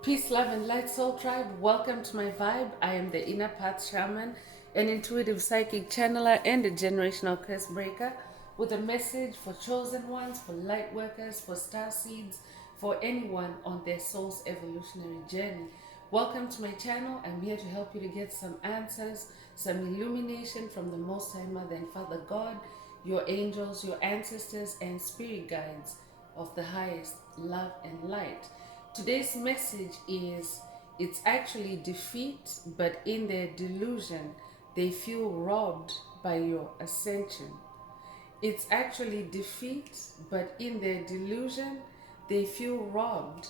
Peace, love, and light, soul tribe. Welcome to my vibe. I am the Inner Path Shaman, an intuitive psychic channeler, and a generational curse breaker with a message for chosen ones, for light workers, for star seeds, for anyone on their soul's evolutionary journey. Welcome to my channel. I'm here to help you to get some answers, some illumination from the Most High Mother and Father God, your angels, your ancestors, and spirit guides of the highest love and light. Today's message is it's actually defeat, but in their delusion, they feel robbed by your ascension. It's actually defeat, but in their delusion, they feel robbed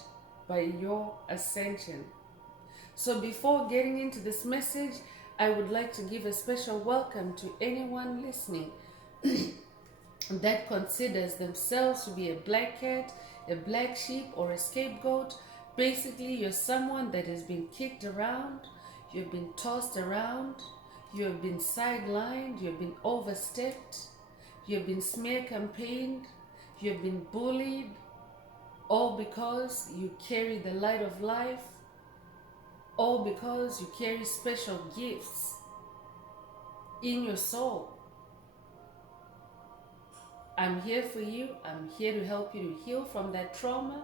by your ascension. So, before getting into this message, I would like to give a special welcome to anyone listening that considers themselves to be a black cat, a black sheep, or a scapegoat. Basically, you're someone that has been kicked around, you've been tossed around, you've been sidelined, you've been overstepped, you've been smear campaigned, you've been bullied, all because you carry the light of life, all because you carry special gifts in your soul. I'm here for you. I'm here to help you to heal from that trauma.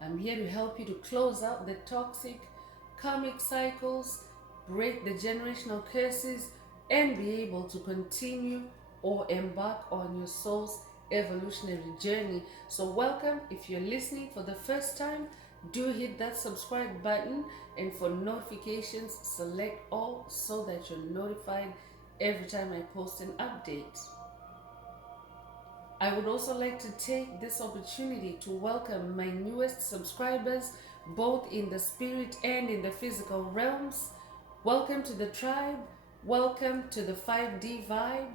I'm here to help you to close out the toxic, karmic cycles, break the generational curses, and be able to continue or embark on your soul's evolutionary journey. So welcome. If you're listening for the first time, do hit that subscribe button, and for notifications, select all so that you're notified every time I post an update. I would also like to take this opportunity to welcome my newest subscribers, both in the spirit and in the physical realms. Welcome to the tribe. Welcome to the 5D vibe.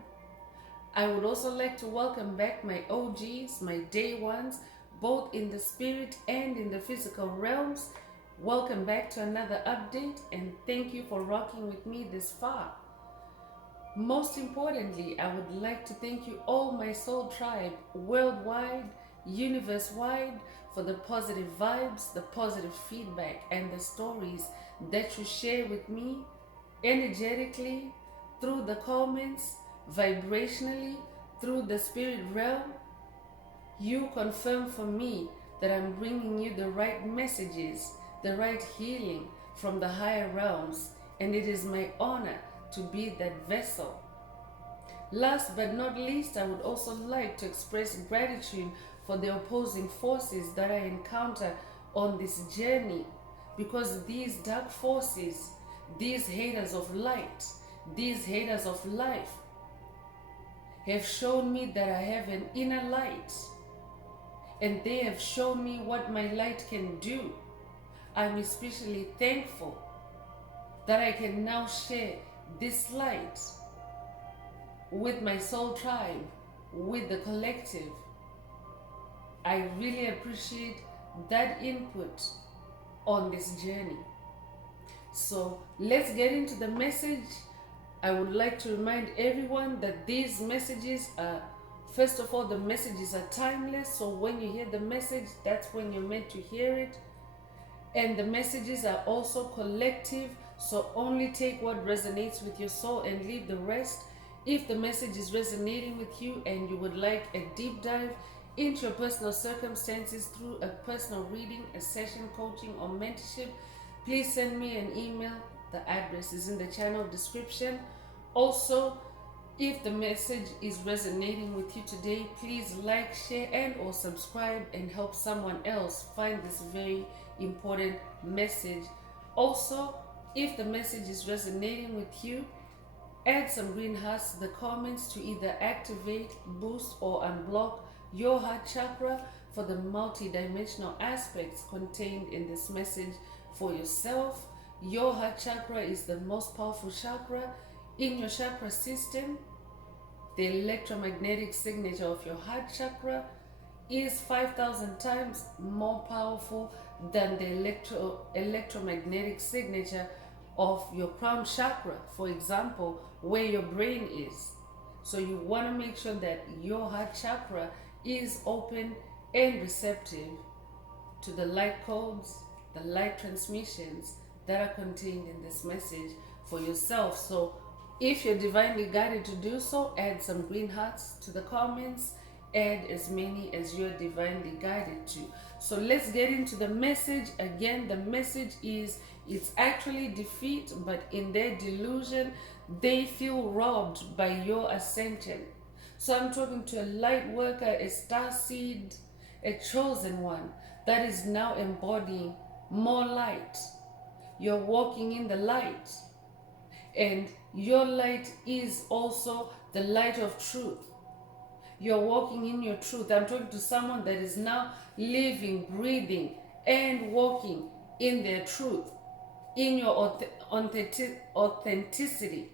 I would also like to welcome back my OGs, my day ones, both in the spirit and in the physical realms. Welcome back to another update, and thank you for rocking with me this far. Most importantly, I would like to thank you all, my soul tribe, worldwide, universe-wide, for the positive vibes, the positive feedback, and the stories that you share with me energetically, through the comments, vibrationally, through the spirit realm. You confirm for me that I'm bringing you the right messages, the right healing from the higher realms, and it is my honor to be that vessel. Last but not least, I would also like to express gratitude for the opposing forces that I encounter on this journey, because these dark forces, these haters of light, these haters of life, have shown me that I have an inner light, and they have shown me what my light can do. I'm especially thankful that I can now share this light with my soul tribe, with the collective. I really appreciate that input on this journey. So let's get into the message. I would like to remind everyone that these messages are, first of all, the messages are timeless. So when you hear the message, that's when you're meant to hear it. And the messages are also collective. So only take what resonates with your soul and leave the rest. If the message is resonating with you and you would like a deep dive into your personal circumstances through a personal reading, a session, coaching, or mentorship, please send me an email. The address is in the channel description. Also, if the message is resonating with you today, please like, share, and or subscribe and help someone else find this very important message. Also, if the message is resonating with you, add some green hearts to the comments to either activate, boost, or unblock your heart chakra for the multi-dimensional aspects contained in this message for yourself. Your heart chakra is the most powerful chakra in your chakra system. The electromagnetic signature of your heart chakra is 5,000 times more powerful than the electromagnetic signature of your crown chakra, for example, where your brain is. So you want to make sure that your heart chakra is open and receptive to the light codes, the light transmissions that are contained in this message for yourself. So if you're divinely guided to do so, add some green hearts to the comments. Add as many as you're divinely guided to. So let's get into the message. Again, the message is, it's actually defeat, but in their delusion, they feel robbed by your ascension. So I'm talking to a light worker, a star seed, a chosen one that is now embodying more light. You're walking in the light, and your light is also the light of truth. You're walking in your truth. I'm talking to someone that is now living, breathing, and walking in their truth, in your authenticity,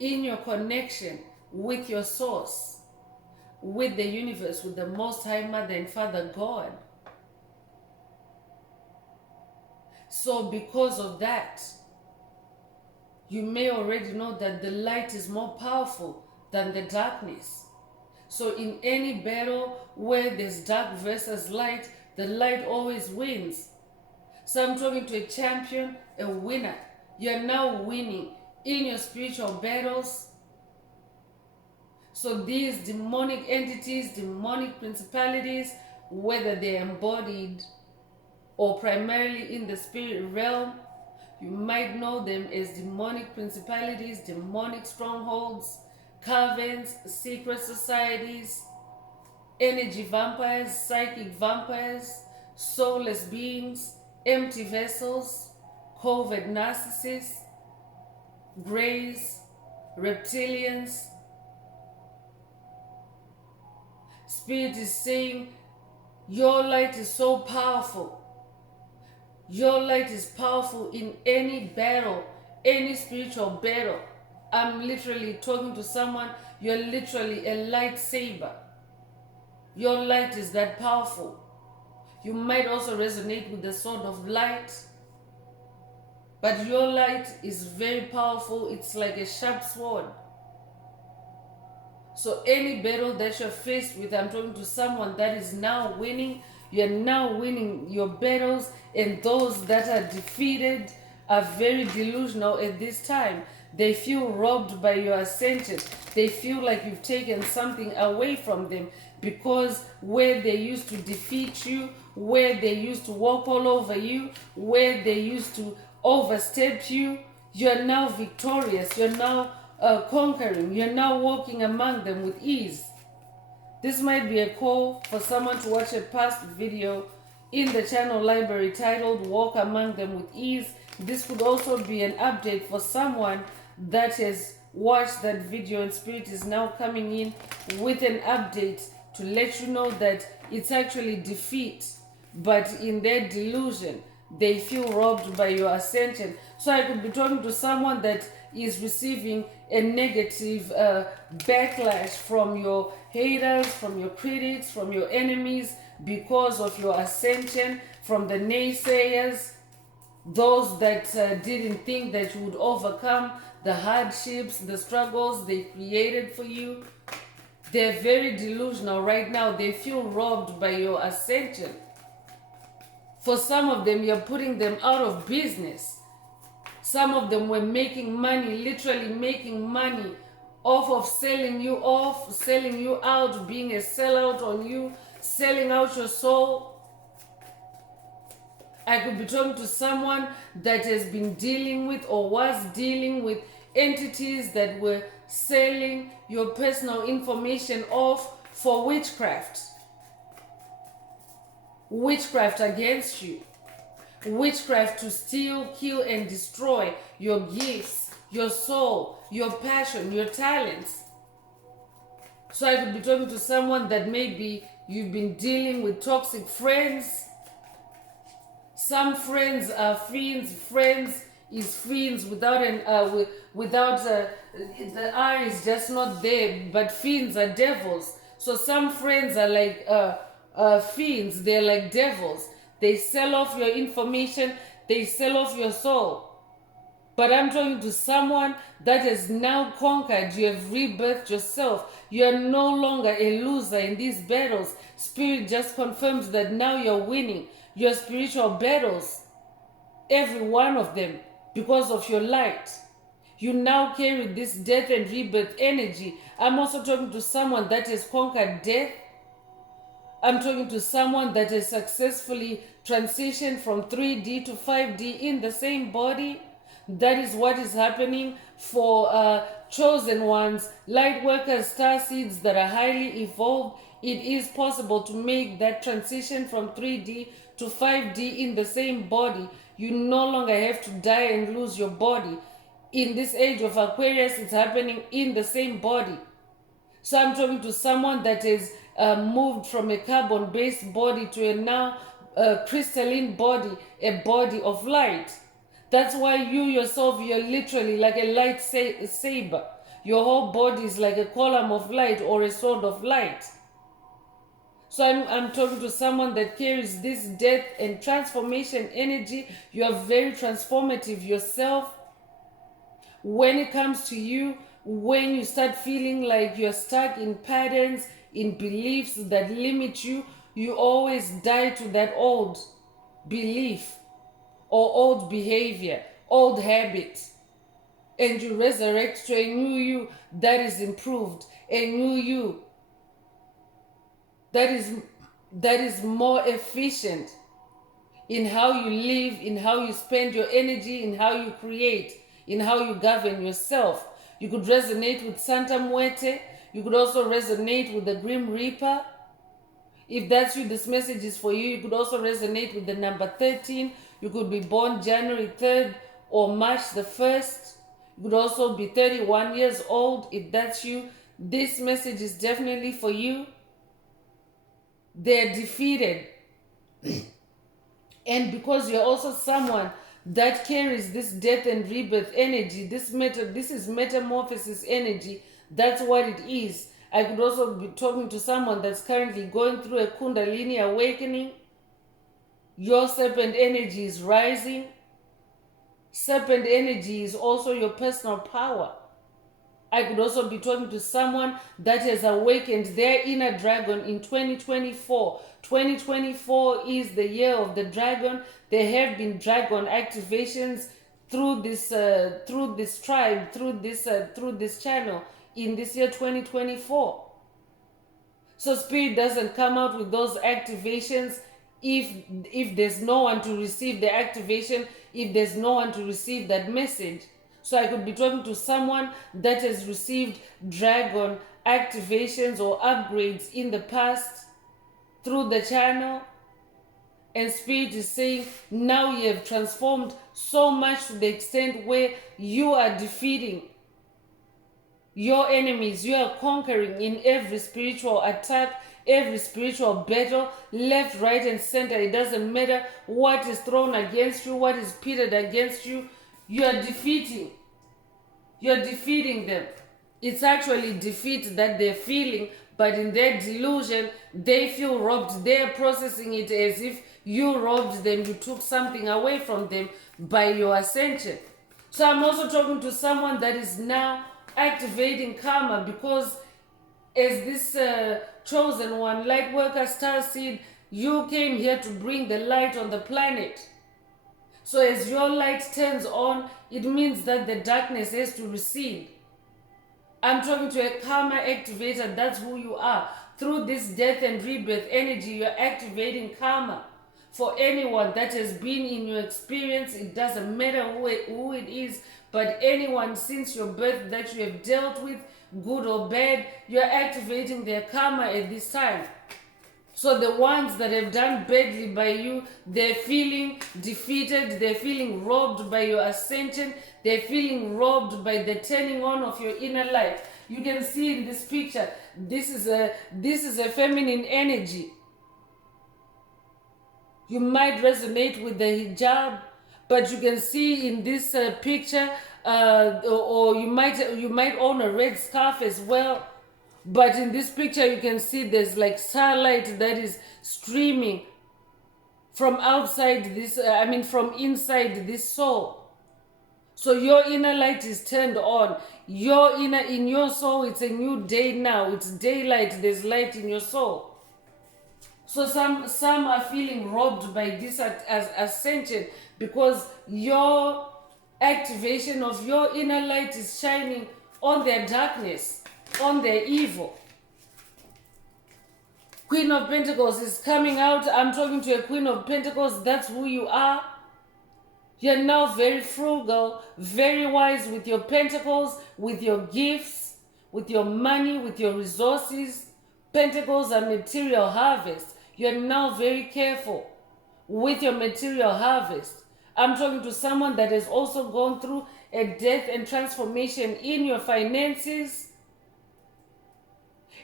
in your connection with your source, with the universe, with the Most High Mother and Father God. So because of that, you may already know that the light is more powerful than the darkness. So in any battle where there's dark versus light, the light always wins. So I'm talking to a champion, a winner. You're now winning in your spiritual battles. So these demonic entities, demonic principalities, whether they're embodied or primarily in the spirit realm, you might know them as demonic principalities, demonic strongholds, covens, secret societies, energy vampires, psychic vampires, soulless beings, empty vessels, covert narcissists, greys, reptilians. Spirit is saying, your light is so powerful. Your light is powerful in any battle, any spiritual battle. I'm literally talking to someone, you're literally a lightsaber. Your light is that powerful. You might also resonate with the sword of light, but your light is very powerful. It's like a sharp sword. So any battle that you're faced with, I'm talking to someone that is now winning. You're now winning your battles, and those that are defeated are very delusional at this time. They feel robbed by your ascension. They feel like you've taken something away from them, because where they used to defeat you, where they used to walk all over you, where they used to overstep you, you're now victorious. You're now conquering. You're now walking among them with ease. This might be a call for someone to watch a past video in the channel library titled Walk Among Them with Ease. This could also be an update for someone that has watched that video, and Spirit is now coming in with an update to let you know that it's actually defeat, but in their delusion, they feel robbed by your ascension. So I could be talking to someone that is receiving a negative backlash from your haters, from your critics, from your enemies, because of your ascension, from the naysayers, those that didn't think that you would overcome the hardships, the struggles they created for you. They're very delusional right now. They feel robbed by your ascension. For some of them, you're putting them out of business. Some of them were making money, literally making money off of selling you off, selling you out, being a sellout on you, selling out your soul. I could be talking to someone that has been dealing with or was dealing with entities that were selling your personal information off for witchcraft. Witchcraft against you. Witchcraft to steal, kill, and destroy your gifts, your soul, your passion, your talents. So I could be talking to someone that maybe you've been dealing with toxic friends. Some friends are fiends. Friends is fiends without the R is just not there, but fiends are devils. So some friends are like fiends. They're like devils. They sell off your information. They sell off your soul. But I'm talking to someone that has now conquered. You have rebirthed yourself. You are no longer a loser in these battles. Spirit just confirms that now you're winning. your spiritual battles, every one of them, because of your light. You now carry this death and rebirth energy. I'm also talking to someone that has conquered death. I'm talking to someone that has successfully transitioned from 3D to 5D in the same body. That is what is happening for chosen ones, light workers, star seeds that are highly evolved. It is possible to make that transition from 3D to 5D in the same body. You no longer have to die and lose your body. In this age of Aquarius, it's happening in the same body. So I'm talking to someone that is moved from a carbon-based body to a now crystalline body, a body of light. That's why you yourself, you're literally like a light saber. Your whole body is like a column of light or a sword of light. So I'm talking to someone that carries this death and transformation energy. You are very transformative yourself. When it comes to you, when you start feeling like you're stuck in patterns, in beliefs that limit you, you always die to that old belief or old behavior, old habit, and you resurrect to a new you that is improved, a new you that is more efficient in how you live, in how you spend your energy, in how you create, in how you govern yourself. You could resonate with Santa Muerte. You could also resonate with the Grim Reaper. If that's you, this message is for you. You could also resonate with the number 13. You could be born January 3rd or March the 1st. You could also be 31 years old. If that's you, this message is definitely for you. They're defeated. And because you're also someone that carries this death and rebirth energy, this is metamorphosis energy. That's what it is. I could also be talking to someone that's currently going through a Kundalini awakening. Your serpent energy is rising. Serpent energy is also your personal power. I could also be talking to someone that has awakened their inner dragon in 2024. 2024 is the year of the dragon. There have been dragon activations through this tribe, through this channel in this year 2024. So spirit doesn't come out with those activations if there's no one to receive the activation, if there's no one to receive that message. So I could be talking to someone that has received dragon activations or upgrades in the past through the channel. And spirit is saying, now you have transformed so much to the extent where you are defeating your enemies. You are conquering in every spiritual attack, every spiritual battle, left, right, and center. It doesn't matter what is thrown against you, what is pitted against you. You are defeating. You're defeating them. It's actually defeat that they're feeling, but in their delusion, they feel robbed. They're processing it as if you robbed them, you took something away from them by your ascension. So I'm also talking to someone that is now activating karma, because as this chosen one, light worker, star seed, you came here to bring the light on the planet. So as your light turns on, it means that the darkness has to recede. I'm talking to a karma activator. That's who you are. Through this death and rebirth energy, you're activating karma. For anyone that has been in your experience, it doesn't matter who it is, but anyone since your birth that you have dealt with, good or bad, you're activating their karma at this time. So the ones that have done badly by you, they're feeling defeated, they're feeling robbed by your ascension, they're feeling robbed by the turning on of your inner light. You can see in this picture, this is a feminine energy. You might resonate with the hijab, but you can see in this picture, or you might own a red scarf as well. But in this picture, you can see there's like starlight that is streaming from outside this, from inside this soul. So your inner light is turned on. In your soul, it's a new day now. It's daylight. There's light in your soul. So some are feeling robbed by this as ascension, because your activation of your inner light is shining on their darkness, on their evil. Queen of Pentacles is coming out. I'm talking to a Queen of Pentacles. That's who you are. You're now very frugal, very wise with your pentacles, with your gifts, with your money, with your resources. Pentacles are material harvest. You're now very careful with your material harvest. I'm talking to someone that has also gone through a death and transformation in your finances.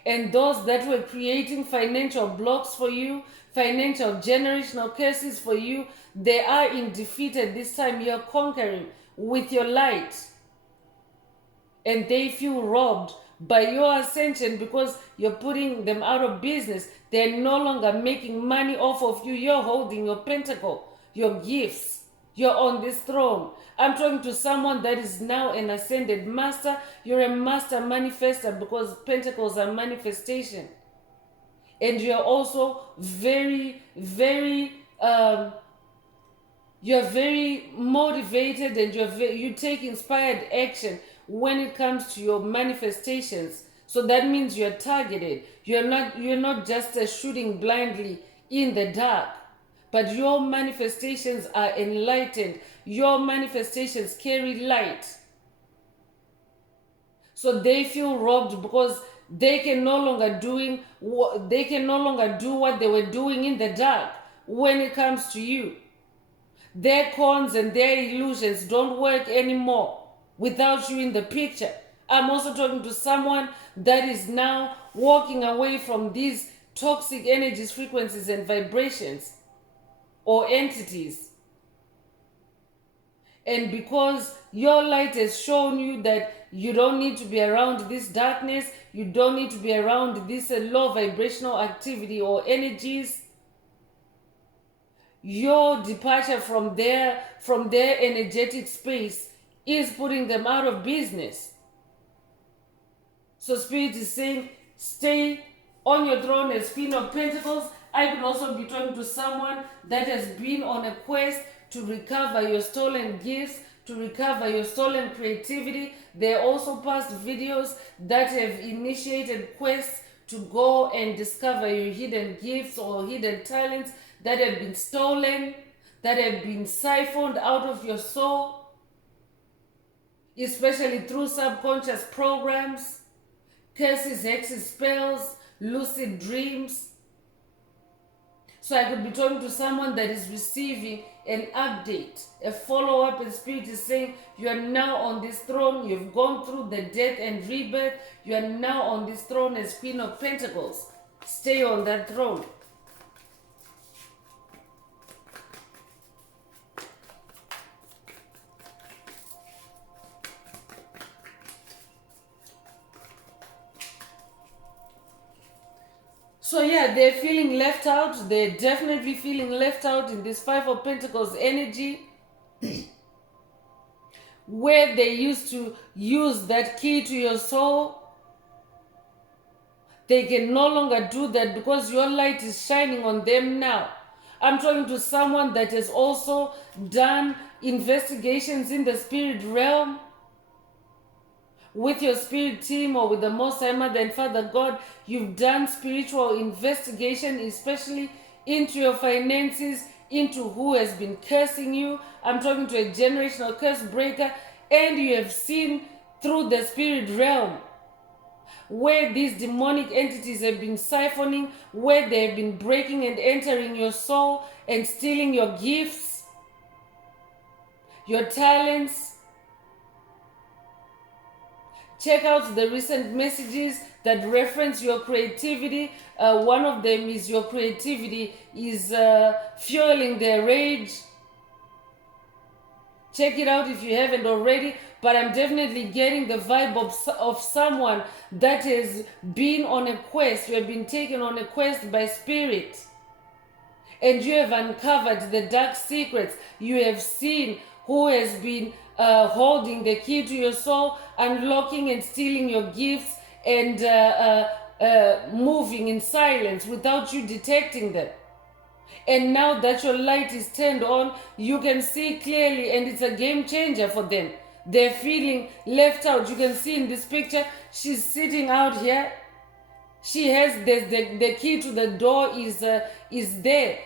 And those that were creating financial blocks for you, financial generational curses for you, they are in defeat at this time. You're conquering with your light. And they feel robbed by your ascension because you're putting them out of business. They're no longer making money off of you. You're holding your pentacle, your gifts. You're on this throne. I'm talking to someone that is now an ascended master. You're a master manifester because pentacles are manifestation. And you're also very, very, you're very motivated, and you take inspired action when it comes to your manifestations. So that means you're targeted. You're not just shooting blindly in the dark. But your manifestations are enlightened. Your manifestations carry light. So they feel robbed because they can no longer do what they were doing in the dark when it comes to you. Their cons and their illusions don't work anymore without you in the picture. I'm also talking to someone that is now walking away from these toxic energies, frequencies, and vibrations, or entities. And because your light has shown you that you don't need to be around this darkness, you don't need to be around this low vibrational activity or energies, your departure from their energetic space is putting them out of business. So Spirit is saying, stay on your throne as Queen of Pentacles. I could also be talking to someone that has been on a quest to recover your stolen gifts, to recover your stolen creativity. There are also past videos that have initiated quests to go and discover your hidden gifts or hidden talents that have been stolen, that have been siphoned out of your soul, especially through subconscious programs, curses, hexes, spells, lucid dreams. So I could be talking to someone that is receiving an update, a follow-up, and Spirit is saying, you are now on this throne. You've gone through the death and rebirth. You are now on this throne as Queen of Pentacles. Stay on that throne. So yeah, they're feeling left out. They're definitely feeling left out in this Five of Pentacles energy where they used to use that key to your soul. They can no longer do that because your light is shining on them now. I'm talking to someone that has also done investigations in the spirit realm with your spirit team or with the Most High Mother and Father God. You've done spiritual investigation, especially into your finances, into who has been cursing you. I'm talking to a generational curse breaker, and you have seen through the spirit realm where these demonic entities have been siphoning, where they have been breaking and entering your soul and stealing your gifts, your talents. Check out the recent messages that reference your creativity. One of them is your creativity is fueling their rage. Check it out if you haven't already. But I'm definitely getting the vibe of someone that has been on a quest. You have been taken on a quest by Spirit. And you have uncovered the dark secrets. You have seen who has been holding the key to your soul, unlocking and stealing your gifts, and moving in silence without you detecting them. And now that your light is turned on, you can see clearly, and it's a game changer for them. They're feeling left out. You can see in this picture, she's sitting out here. She has the key to the door is there,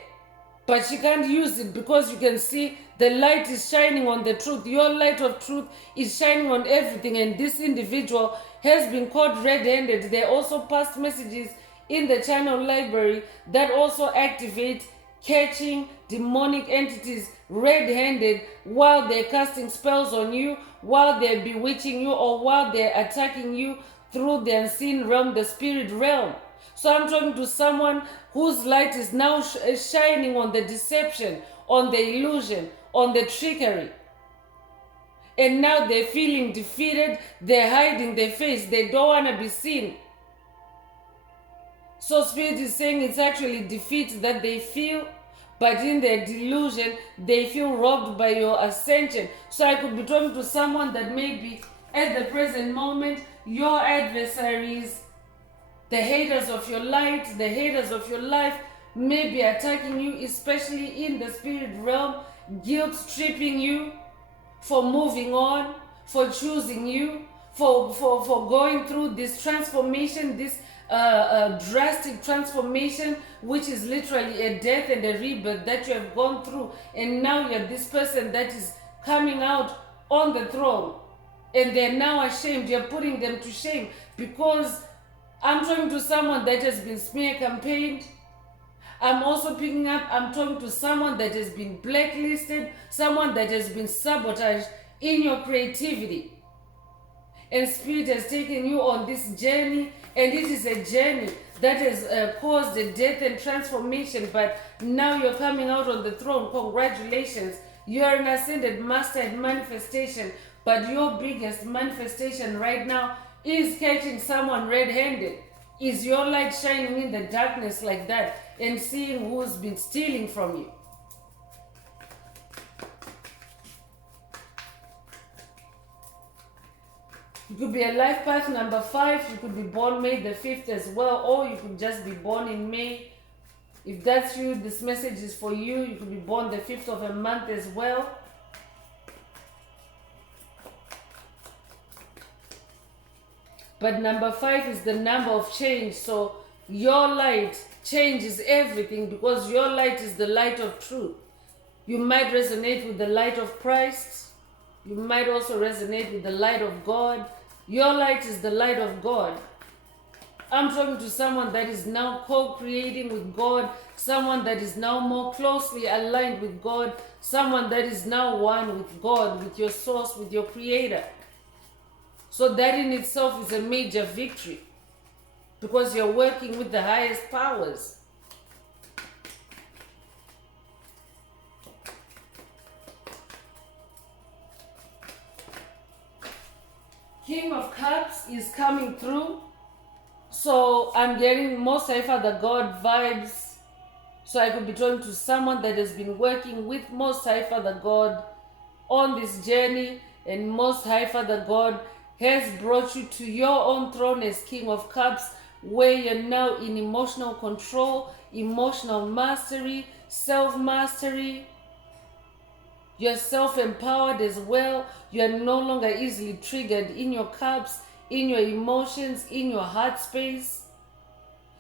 but she can't use it because you can see the light is shining on the truth. Your light of truth is shining on everything, and this individual has been caught red-handed. There are also past messages in the channel library that also activate catching demonic entities red-handed while they're casting spells on you, while they're bewitching you, or while they're attacking you through the unseen realm, the spirit realm. So I'm talking to someone whose light is now shining on the deception, on the illusion, on the trickery. And now they're feeling defeated, they're hiding their face, they don't want to be seen. So Spirit is saying it's actually defeat that they feel, but in their delusion, they feel robbed by your ascension. So I could be talking to someone that maybe at the present moment, your adversaries, the haters of your light, the haters of your life, may be attacking you, especially in the spirit realm, guilt-tripping you for moving on, for choosing you, for going through this transformation, this drastic transformation, which is literally a death and a rebirth that you have gone through. And now you're this person that is coming out on the throne. And they're now ashamed. You're putting them to shame because I'm talking to someone that has been smear campaigned. I'm also I'm talking to someone that has been blacklisted, someone that has been sabotaged in your creativity. And Spirit has taken you on this journey, and it is a journey that has caused a death and transformation, but now you're coming out on the throne. Congratulations. You're an ascended master and manifestation, but your biggest manifestation right now is catching someone red-handed. Is your light shining in the darkness like that and seeing who's been stealing from you? You could be a life path number 5. You could be born May the 5th as well, or you could just be born in May. If that's you, this message is for you. You could be born the 5th of a month as well. But number 5 is the number of change. So your light changes everything because your light is the light of truth. You might resonate with the light of Christ. You might also resonate with the light of God. Your light is the light of God. I'm talking to someone that is now co-creating with God, someone that is now more closely aligned with God, someone that is now one with God, with your source, with your creator. So that in itself is a major victory because you're working with the highest powers. King of Cups is coming through. So I'm getting Most High Father God vibes. So I could be talking to someone that has been working with Most High Father God on this journey, and Most High Father God has brought you to your own throne as King of Cups, where you're now in emotional control, emotional mastery, self-mastery. You're self-empowered as well. You're no longer easily triggered in your cups, in your emotions, in your heart space.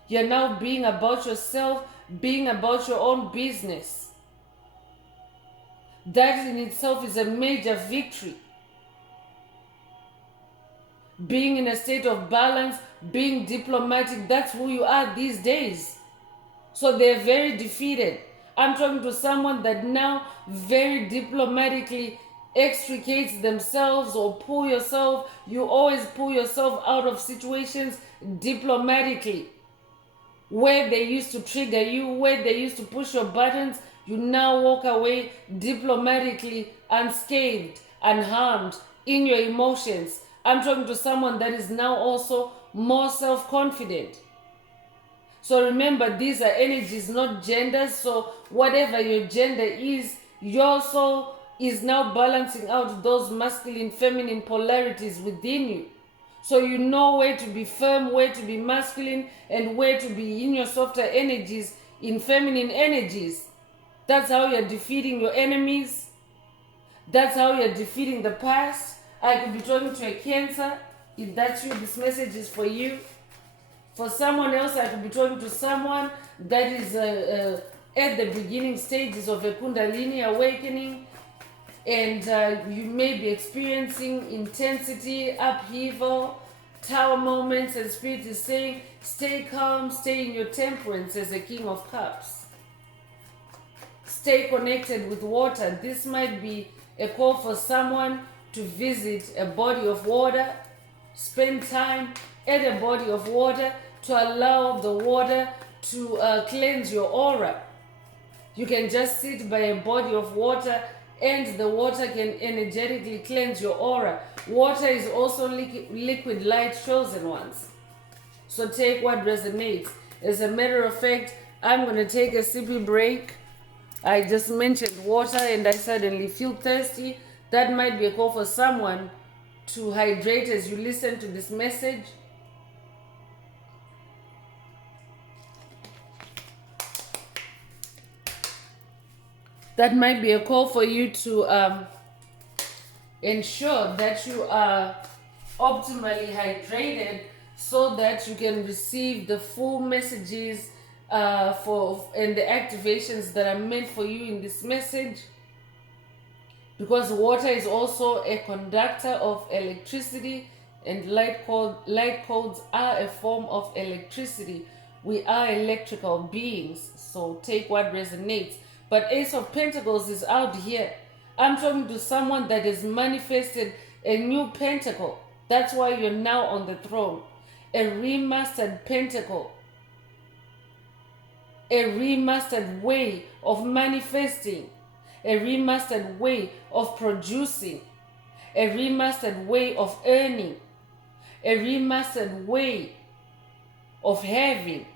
You're now being about yourself, being about your own business. That in itself is a major victory. Being in a state of balance, being diplomatic, that's who you are these days. So they're very defeated. I'm talking to someone that now very diplomatically extricates themselves or pull yourself. You always pull yourself out of situations diplomatically. Where they used to trigger you, where they used to push your buttons, you now walk away diplomatically, unscathed, unharmed in your emotions. I'm talking to someone that is now also more self-confident. So remember, these are energies, not genders. So whatever your gender is, your soul is now balancing out those masculine, feminine polarities within you. So you know where to be firm, where to be masculine, and where to be in your softer energies, in feminine energies. That's how you're defeating your enemies. That's how you're defeating the past. I could be talking to a Cancer. If that's you, this message is for you. For someone else, I could be talking to someone that is at the beginning stages of a Kundalini awakening, and you may be experiencing intensity, upheaval, tower moments, and Spirit is saying, stay calm, stay in your temperance as a King of Cups. Stay connected with water. This might be a call for someone to visit a body of water, spend time at a body of water to allow the water to cleanse your aura. You can just sit by a body of water and the water can energetically cleanse your aura. Water is also liquid light, chosen ones. So take what resonates. As a matter of fact, I'm going to take a sippy break. I just mentioned water and I suddenly feel thirsty. That might be a call for someone to hydrate as you listen to this message. That might be a call for you to ensure that you are optimally hydrated so that you can receive the full messages and the activations that are meant for you in this message. Because water is also a conductor of electricity, and light codes are a form of electricity. We are electrical beings, so take what resonates. But Ace of Pentacles is out here. I'm talking to someone that has manifested a new pentacle. That's why you're now on the throne. A remastered pentacle. A remastered way of manifesting. A remastered way of producing. A remastered way of earning. A remastered way of having.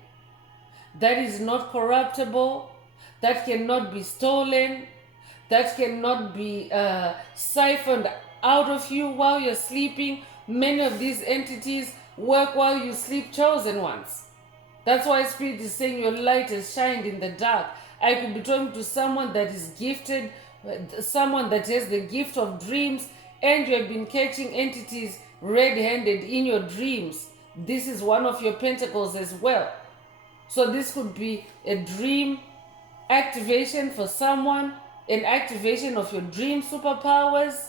That is not corruptible. That cannot be stolen, that cannot be siphoned out of you while you're sleeping. Many of these entities work while you sleep, chosen ones. That's why Spirit is saying your light has shined in the dark. I could be talking to someone that is gifted, someone that has the gift of dreams, and you have been catching entities red-handed in your dreams. This is one of your pentacles as well. So this could be a dream activation for someone, an activation of your dream superpowers.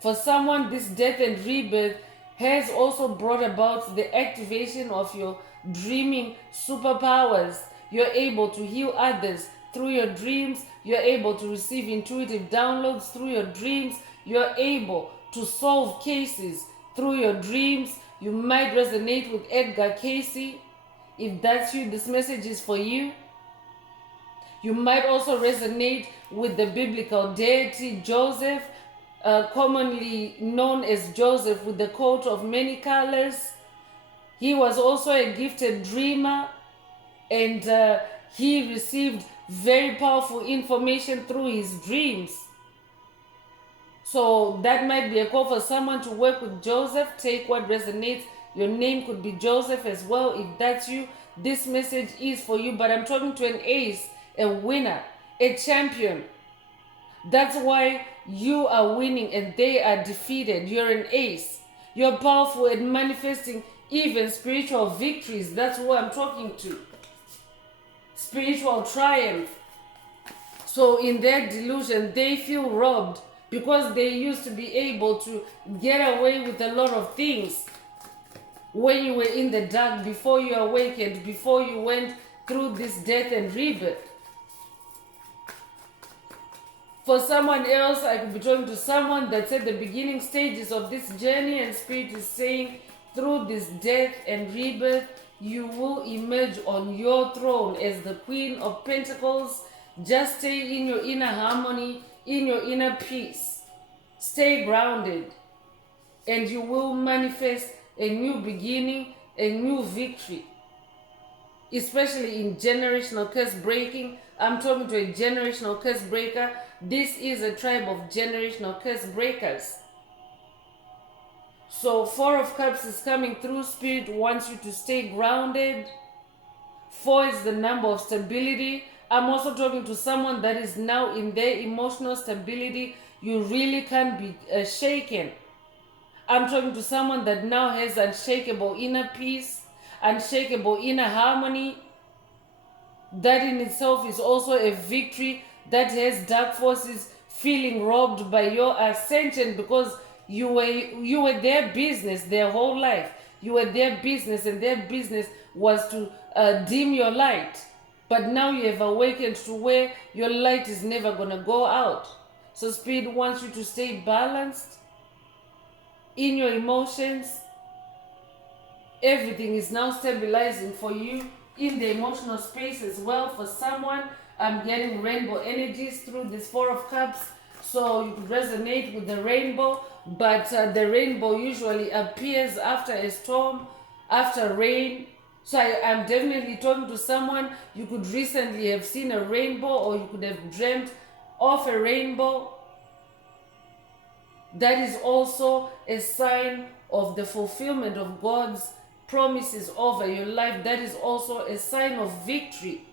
For someone, this death and rebirth has also brought about the activation of your dreaming superpowers. You're able to heal others through your dreams. You're able to receive intuitive downloads through your dreams. You're able to solve cases through your dreams. You might resonate with Edgar Cayce. If that's you, this message is for you. You might also resonate with the biblical deity Joseph, commonly known as Joseph with the coat of many colors. He was also a gifted dreamer, and he received very powerful information through his dreams. So that might be a call for someone to work with Joseph. Take what resonates. Your name could be Joseph as well. If that's you, this message is for you. But I'm talking to an ace, a winner, a champion. That's why you are winning and they are defeated. You're an ace. You're powerful at manifesting even spiritual victories. That's who I'm talking to. Spiritual triumph. So in their delusion, they feel robbed because they used to be able to get away with a lot of things when you were in the dark, before you awakened, before you went through this death and rebirth. For someone else, I could be talking to someone that's at the beginning stages of this journey, and Spirit is saying, through this death and rebirth, you will emerge on your throne as the Queen of Pentacles. Just stay in your inner harmony, in your inner peace. Stay grounded, and you will manifest a new beginning, a new victory. Especially in generational curse breaking. I'm talking to a generational curse breaker. This is a tribe of generational curse breakers. So 4 of Cups is coming through. Spirit wants you to stay grounded. 4 is the number of stability. I'm also talking to someone that is now in their emotional stability. You really can't be shaken. I'm talking to someone that now has unshakable inner peace, unshakable inner harmony. That in itself is also a victory that has dark forces feeling robbed by your ascension, because you were their business their whole life. You were their business, and their business was to dim your light. But now you have awakened to where your light is never going to go out. So Spirit wants you to stay balanced in your emotions. Everything is now stabilizing for you in the emotional space as well. For someone, I'm getting rainbow energies through this 4 of Cups. So you could resonate with the rainbow, but the rainbow usually appears after a storm, after rain. So I'm definitely talking to someone. You could recently have seen a rainbow, or you could have dreamt of a rainbow. That is also a sign of the fulfillment of God's promises over your life. That is also a sign of victory.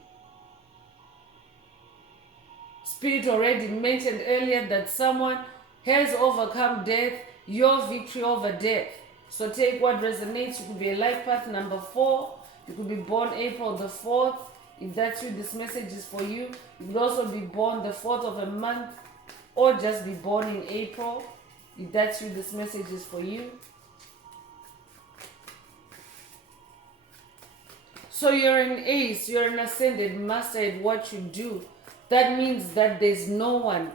Spirit already mentioned earlier that someone has overcome death, your victory over death. So take what resonates. You could be a life path number 4. You could be born April the 4th. If that's you, this message is for you. You could also be born the 4th of a month, or just be born in April. If that's you, this message is for you. So you're an ace, you're an ascended master at what you do. That means that there's no one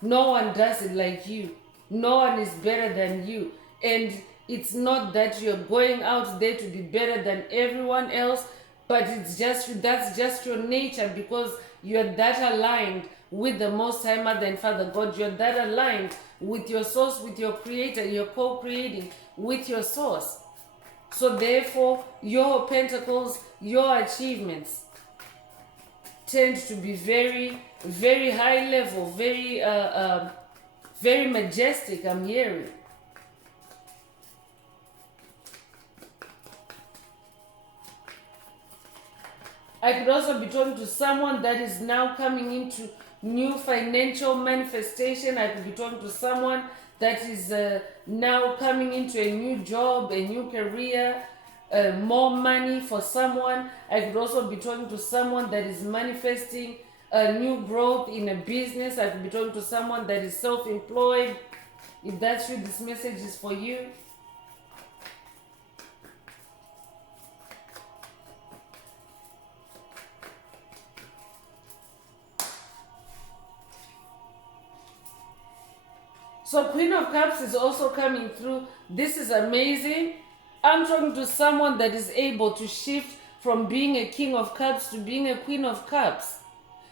does it like you. No one is better than you. And it's not that you're going out there to be better than everyone else, but it's just that's just your nature, because you're that aligned with the Most High Mother and Father God. You're that aligned with your source, with your creator. You're co-creating with your source. So therefore, your pentacles, your achievements tend to be very, very high level, very, very majestic, I'm hearing. I could also be talking to someone that is now coming into new financial manifestation. I could be talking to someone that is now coming into a new job, a new career, more money for someone. I could also be talking to someone that is manifesting a new growth in a business. I could be talking to someone that is self-employed. If that's you, this message is for you. So Queen of Cups is also coming through. This is amazing. I'm talking to someone that is able to shift from being a King of Cups to being a Queen of Cups.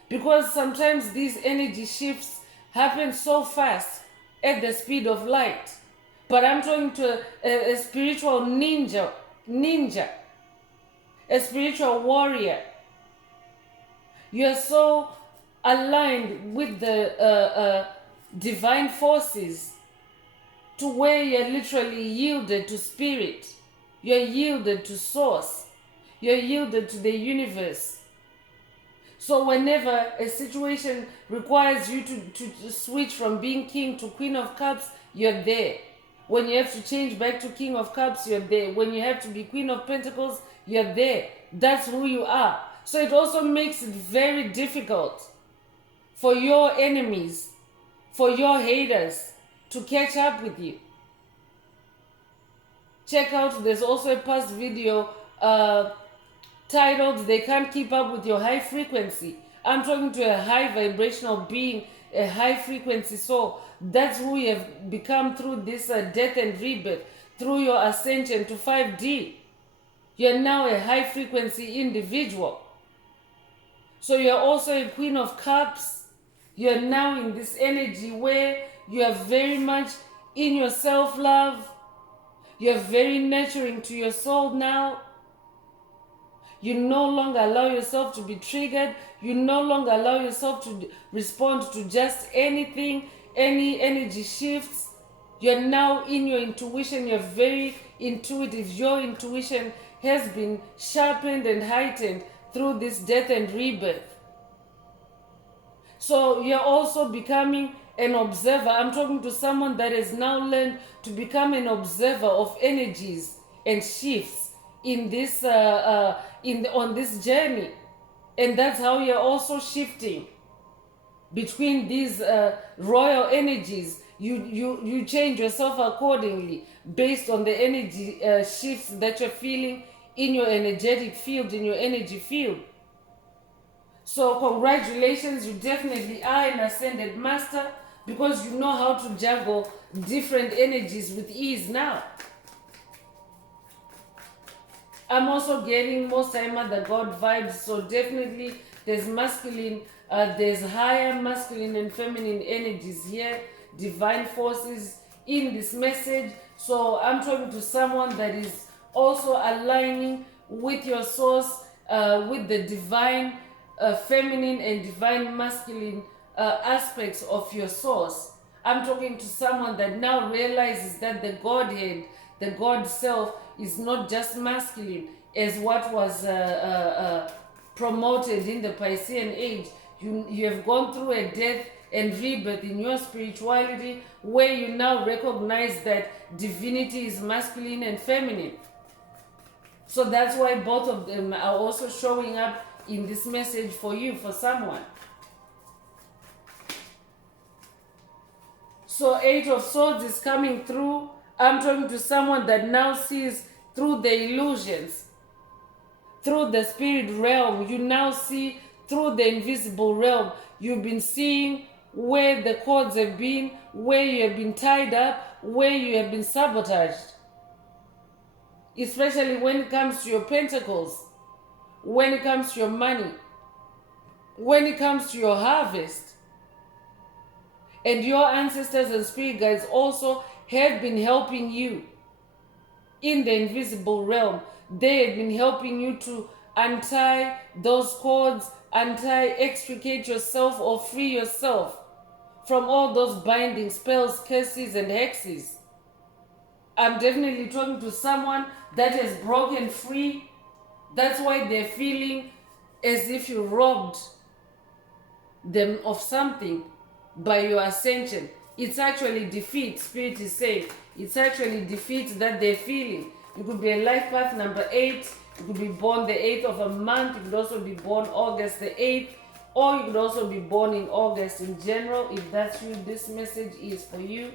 Because sometimes these energy shifts happen so fast at the speed of light. But I'm talking to a spiritual ninja, a spiritual warrior. You're so aligned with the divine forces to where you're literally yielded to spirit. You're yielded to source. You're yielded to the universe. So whenever a situation requires you to switch from being king to Queen of Cups, you're there. When you have to change back to King of Cups, you're there. When you have to be Queen of Pentacles, you're there. That's who you are. So it also makes it very difficult for your enemies, for your haters to catch up with you. Check out, there's also a past video titled "They Can't Keep Up with Your High Frequency." I'm talking to a high vibrational being, a high frequency soul. That's who you have become through this death and rebirth, through your ascension to 5D. You're now a high frequency individual. So you're also a Queen of Cups. You're now in this energy where you are very much in your self-love. You're very nurturing to your soul now. You no longer allow yourself to be triggered. You no longer allow yourself to respond to just anything, any energy shifts. You're now in your intuition. You're very intuitive. Your intuition has been sharpened and heightened through this death and rebirth. So you're also becoming an observer. I'm talking to someone that has now learned to become an observer of energies and shifts in this on this journey, and that's how you're also shifting between these royal energies. You change yourself accordingly based on the energy shifts that you're feeling in your energetic field, in your energy field. So congratulations, you definitely are an ascended master, because you know how to juggle different energies with ease now. I'm also getting most time the God vibes, so definitely there's masculine, there's higher masculine and feminine energies here, divine forces in this message. So I'm talking to someone that is also aligning with your source, with the divine feminine and divine masculine aspects of your source. I'm talking to someone that now realizes that the Godhead, the God self, is not just masculine as what was promoted in the Piscean age. You have gone through a death and rebirth in your spirituality, where you now recognize that divinity is masculine and feminine. So that's why both of them are also showing up in this message for you, for someone. So 8 of Swords is coming through. I'm talking to someone that now sees through the illusions, through the spirit realm. You now see through the invisible realm. You've been seeing where the cords have been, where you have been tied up, where you have been sabotaged. Especially when it comes to your pentacles, when it comes to your money, when it comes to your harvest. And your ancestors and spirit guides also have been helping you in the invisible realm. They have been helping you to untie those cords, extricate yourself or free yourself from all those binding spells, curses, and hexes. I'm definitely talking to someone that has broken free. That's why they're feeling as if you robbed them of something by your ascension. It's actually defeat, Spirit is saying. It's actually defeat that they're feeling. You could be a life path number 8. You could be born the 8th of a month. You could also be born August the 8th. Or you could also be born in August in general. If that's you, this message is for you.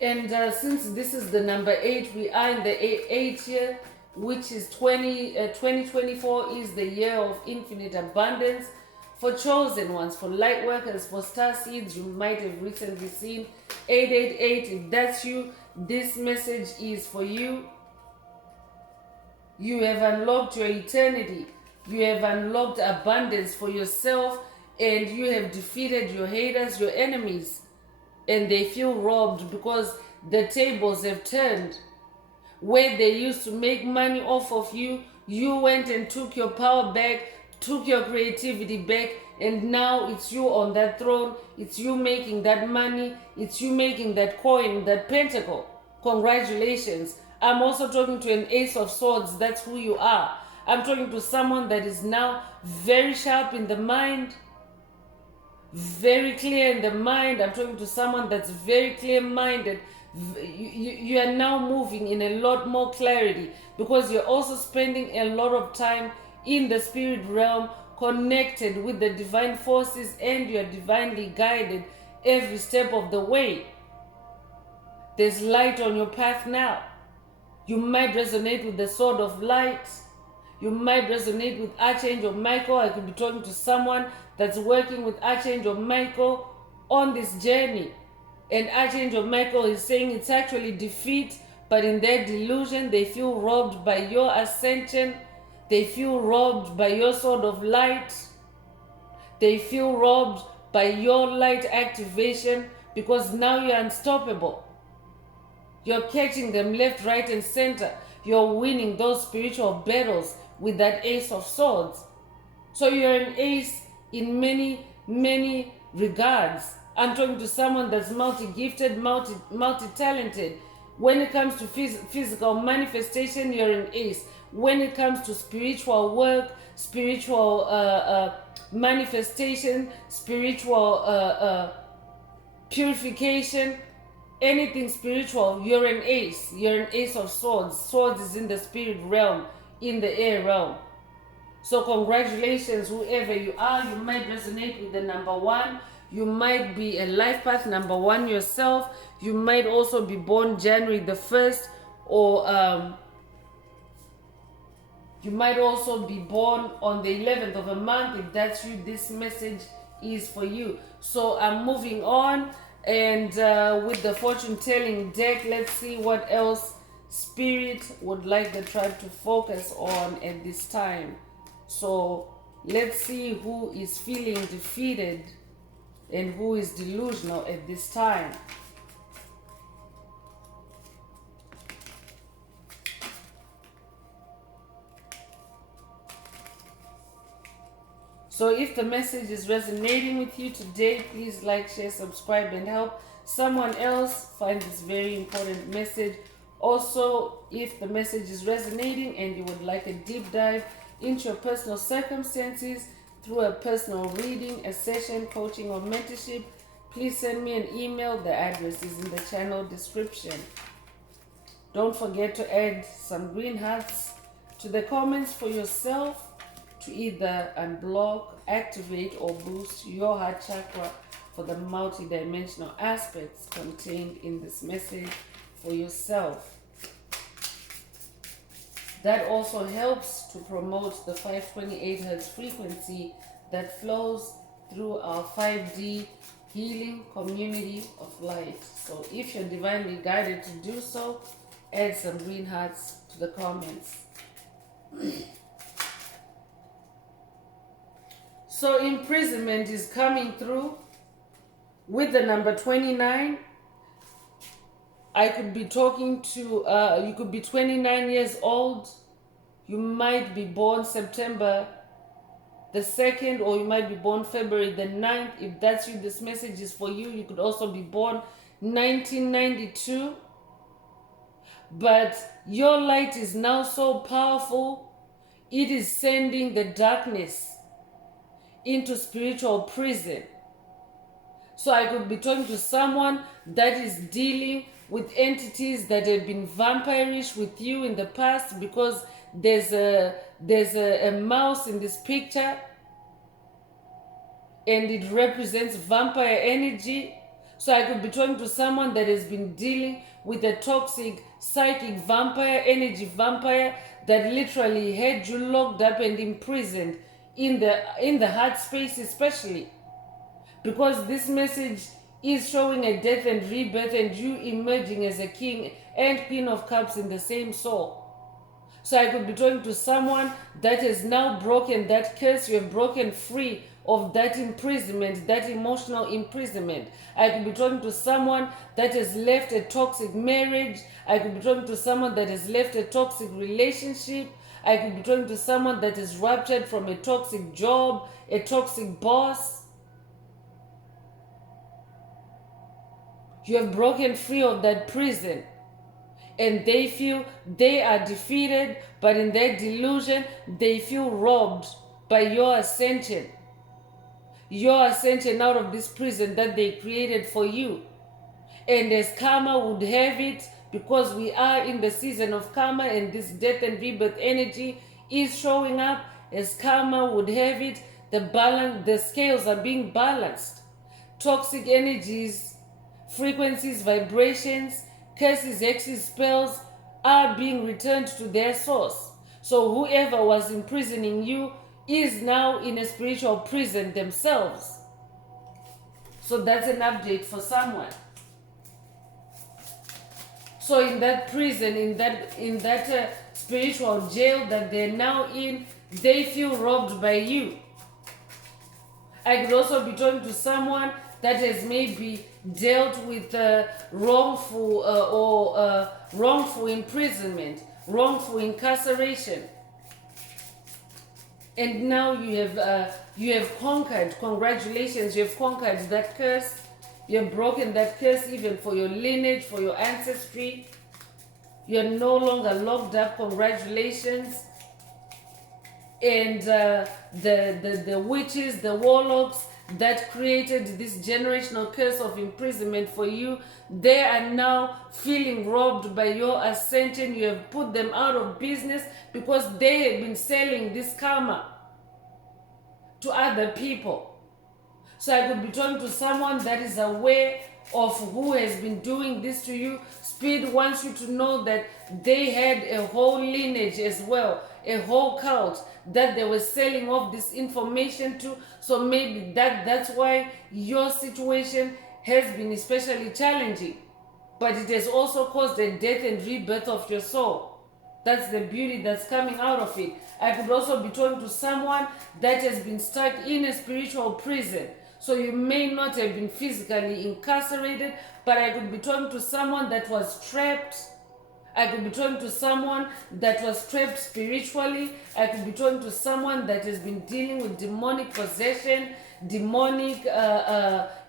And since this is the number 8, we are in the 8th year, which is 2024 is the year of infinite abundance for chosen ones, for light workers, for star seeds. You might have recently seen 888. If that's you, this message is for you. You have unlocked your eternity. You have unlocked abundance for yourself, and you have defeated your haters, your enemies. And they feel robbed because the tables have turned. Where they used to make money off of you, you went and took your power back, took your creativity back, and now it's you on that throne. It's you making that money. It's you making that coin, that pentacle. Congratulations. I'm also talking to an Ace of Swords. That's who you are. I'm talking to someone that is now very sharp in the mind, very clear in the mind. I'm talking to someone that's very clear-minded. You are now moving in a lot more clarity, because you're also spending a lot of time in the spirit realm, connected with the divine forces, and you're divinely guided every step of the way. There's light on your path now. You might resonate with the sword of light. You might resonate with Archangel Michael. I could be talking to someone that's working with Archangel Michael on this journey. And Archangel Michael is saying it's actually defeat, but in their delusion, they feel robbed by your ascension. They feel robbed by your sword of light. They feel robbed by your light activation, because now you're unstoppable. You're catching them left, right, and center. You're winning those spiritual battles with that Ace of Swords. So you're an ace in many, many regards. I'm talking to someone that's multi-gifted, multi-talented. When it comes to physical manifestation, you're an ace. When it comes to spiritual work, spiritual manifestation, spiritual purification, anything spiritual, you're an ace. You're an ace of swords. Swords is in the spirit realm, in the air realm. So congratulations, whoever you are. You might resonate with the number 1. You might be a life path number 1 yourself. You might also be born January the 1st, or you might also be born on the 11th of a month. If that's you, this message is for you. So I'm moving on, and with the fortune telling deck, let's see what else Spirit would like the tribe to focus on at this time. So let's see who is feeling defeated and who is delusional at this time. So if the message is resonating with you today, please like, share, subscribe, and help someone else find this very important message. Also, if the message is resonating and you would like a deep dive into your personal circumstances through a personal reading, a session, coaching, or mentorship, please send me an email. The address is in the channel description. Don't forget to add some green hearts to the comments for yourself to either unblock, activate, or boost your heart chakra for the multi-dimensional aspects contained in this message for yourself. That also helps to promote the 528 Hz frequency that flows through our 5D healing community of light. So if you're divinely guided to do so, add some green hearts to the comments. So imprisonment is coming through with the number 29. I could be talking to, you could be 29 years old. You might be born September the 2nd, or you might be born February the 9th. If that's you, this message is for you. You could also be born 1992. But your light is now so powerful, it is sending the darkness into spiritual prison. So I could be talking to someone that is dealing with entities that have been vampirish with you in the past, because there's a mouse in this picture and it represents vampire energy. So I could be talking to someone that has been dealing with a toxic psychic vampire, energy vampire, that literally had you locked up and imprisoned in the heart space, especially because this message is showing a death and rebirth and you emerging as a king and queen of cups in the same soul. So I could be talking to someone that has now broken that curse. You have broken free of that imprisonment, that emotional imprisonment. I could be talking to someone that has left a toxic marriage. I could be talking to someone that has left a toxic relationship. I could be talking to someone that is ruptured from a toxic job, a toxic boss. You have broken free of that prison. And they feel they are defeated, but in their delusion, they feel robbed by your ascension. Your ascension out of this prison that they created for you. And as karma would have it, because we are in the season of karma and this death and rebirth energy is showing up, as karma would have it, the scales are being balanced. Toxic energies, frequencies, vibrations, curses, hexes, spells are being returned to their source. So whoever was imprisoning you is now in a spiritual prison themselves. So that's an update for someone. So in that prison, in that spiritual jail that they're now in, they feel robbed by you. I could also be talking to someone that has maybe dealt with wrongful wrongful imprisonment, wrongful incarceration. And now you have conquered. Congratulations, you have conquered that curse. You have broken that curse even for your lineage, for your ancestry. You're no longer locked up. Congratulations. And the witches, the warlocks that created this generational curse of imprisonment for you, they are now feeling robbed by your ascension. You have put them out of business because they have been selling this karma to other people. So I could be talking to someone that is aware of who has been doing this to you. Spirit wants you to know that they had a whole lineage as well, a whole cult that they were selling off this information to. So maybe that's why your situation has been especially challenging. But it has also caused the death and rebirth of your soul. That's the beauty that's coming out of it. I could also be talking to someone that has been stuck in a spiritual prison. So you may not have been physically incarcerated, but I could be talking to someone that was trapped. I could be talking to someone that was trapped spiritually. I could be talking to someone that has been dealing with demonic possession, demonic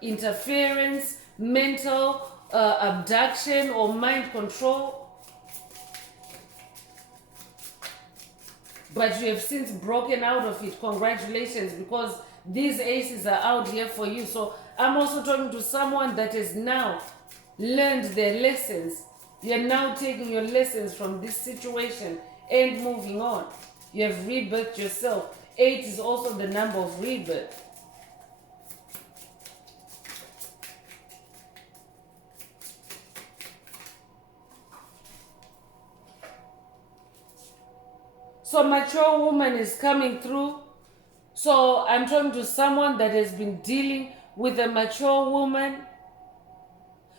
interference, mental abduction, or mind control. But you have since broken out of it. Congratulations, because these aces are out here for you. So I'm also talking to someone that has now learned their lessons. You're now taking your lessons from this situation and moving on. You have rebirthed yourself. 8 is also the number of rebirth. So mature woman is coming through. So I'm talking to someone that has been dealing with a mature woman.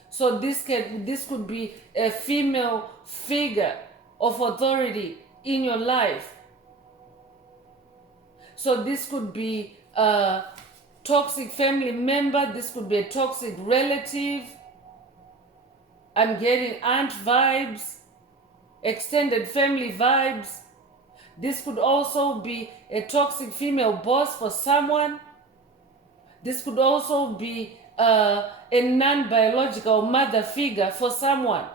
So this could be a female figure of authority in your life. So this could be a toxic family member. This could be a toxic relative. I'm getting aunt vibes, extended family vibes. This could also be a toxic female boss for someone. This could also be a non-biological mother figure for someone.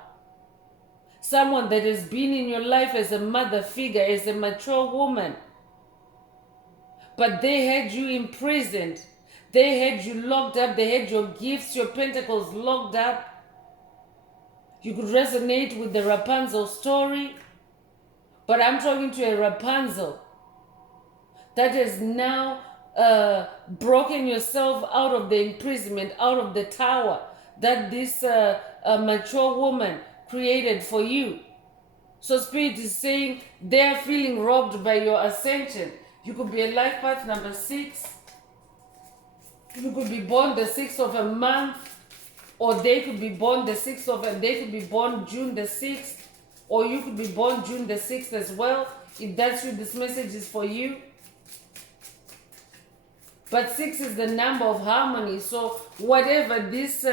Someone that has been in your life as a mother figure, as a mature woman. But they had you imprisoned. They had you locked up. They had your gifts, your pentacles locked up. You could resonate with the Rapunzel story. But I'm talking to a Rapunzel that has now broken yourself out of the imprisonment, out of the tower that this mature woman created for you. So Spirit is saying they're feeling robbed by your ascension. You could be a life path number 6. You could be born the 6th of a month, or they could be born the 6th of a, they could be born June the 6th, or you could be born June the 6th as well. If that's you, this message is for you. But 6 is the number of harmony. So whatever this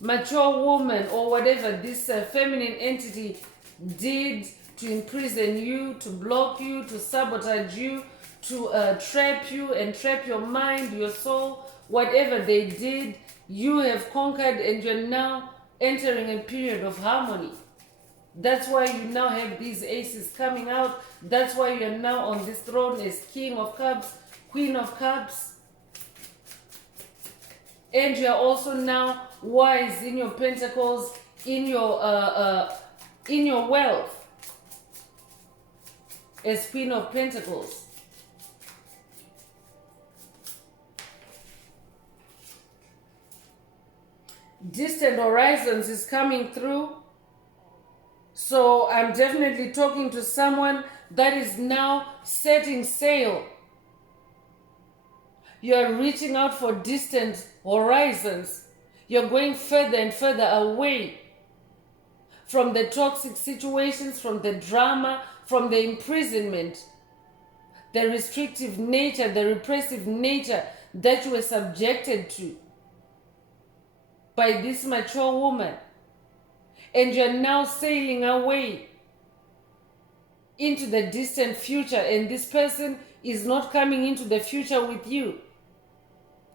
mature woman or whatever this feminine entity did to imprison you, to block you, to sabotage you, to trap you and trap your mind, your soul, whatever they did, you have conquered and you're now entering a period of harmony. That's why you now have these aces coming out. That's why you're now on this throne as King of Cups, Queen of Cups. And you're also now wise in your pentacles, in your wealth as Queen of Pentacles. Distant horizons is coming through. So I'm definitely talking to someone that is now setting sail. You're reaching out for distant horizons. You're going further and further away from the toxic situations, from the drama, from the imprisonment, the restrictive nature, the repressive nature that you were subjected to by this mature woman. And you're now sailing away into the distant future, and this person is not coming into the future with you.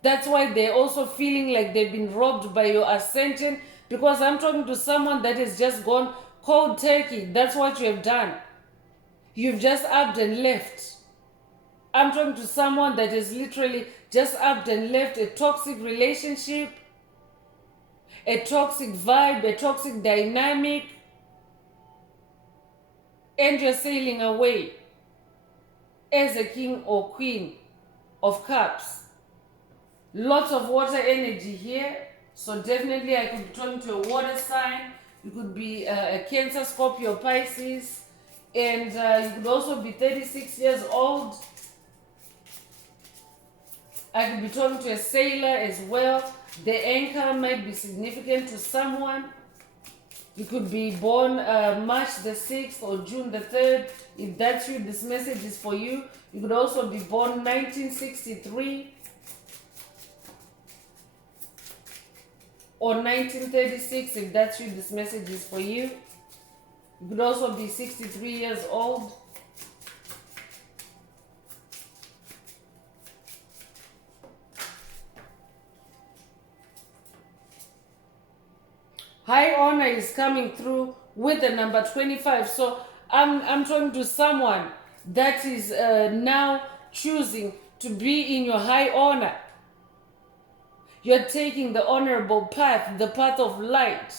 That's why they're also feeling like they've been robbed by your ascension, because I'm talking to someone that has just gone cold turkey. That's what you have done. You've just upped and left. I'm talking to someone that has literally just upped and left a toxic relationship, a toxic vibe, a toxic dynamic, and you're sailing away as a king or queen of cups. Lots of water energy here. So definitely I could be talking to a water sign. You could be a Cancer, Scorpio, Pisces. And you could also be 36 years old. I could be talking to a sailor as well. The anchor might be significant to someone. You could be born March the 6th or June the 3rd. If that's you, this message is for you. You could also be born 1963 or 1936. If that's you, this message is for you. You could also be 63 years old. High honor is coming through with the number 25. So I'm talking to someone that is now choosing to be in your high honor. You're taking the honorable path, the path of light.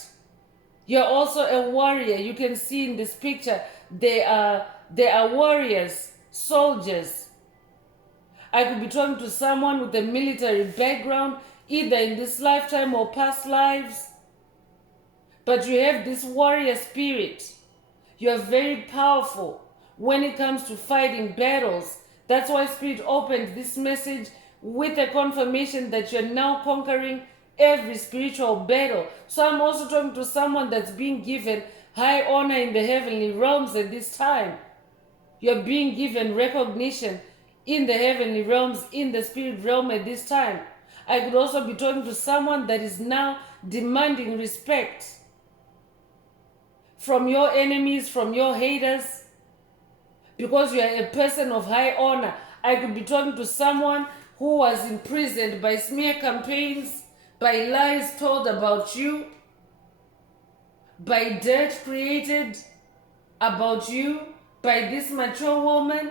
You're also a warrior. You can see in this picture, they are warriors, soldiers. I could be talking to someone with a military background, either in this lifetime or past lives. But you have this warrior spirit. You are very powerful when it comes to fighting battles. That's why Spirit opened this message with a confirmation that you're now conquering every spiritual battle. So I'm also talking to someone that's being given high honor in the heavenly realms at this time. You're being given recognition in the heavenly realms, in the spirit realm at this time. I could also be talking to someone that is now demanding respect from your enemies, from your haters, because you are a person of high honor. I could be talking to someone who was imprisoned by smear campaigns, by lies told about you, by dirt created about you by this mature woman,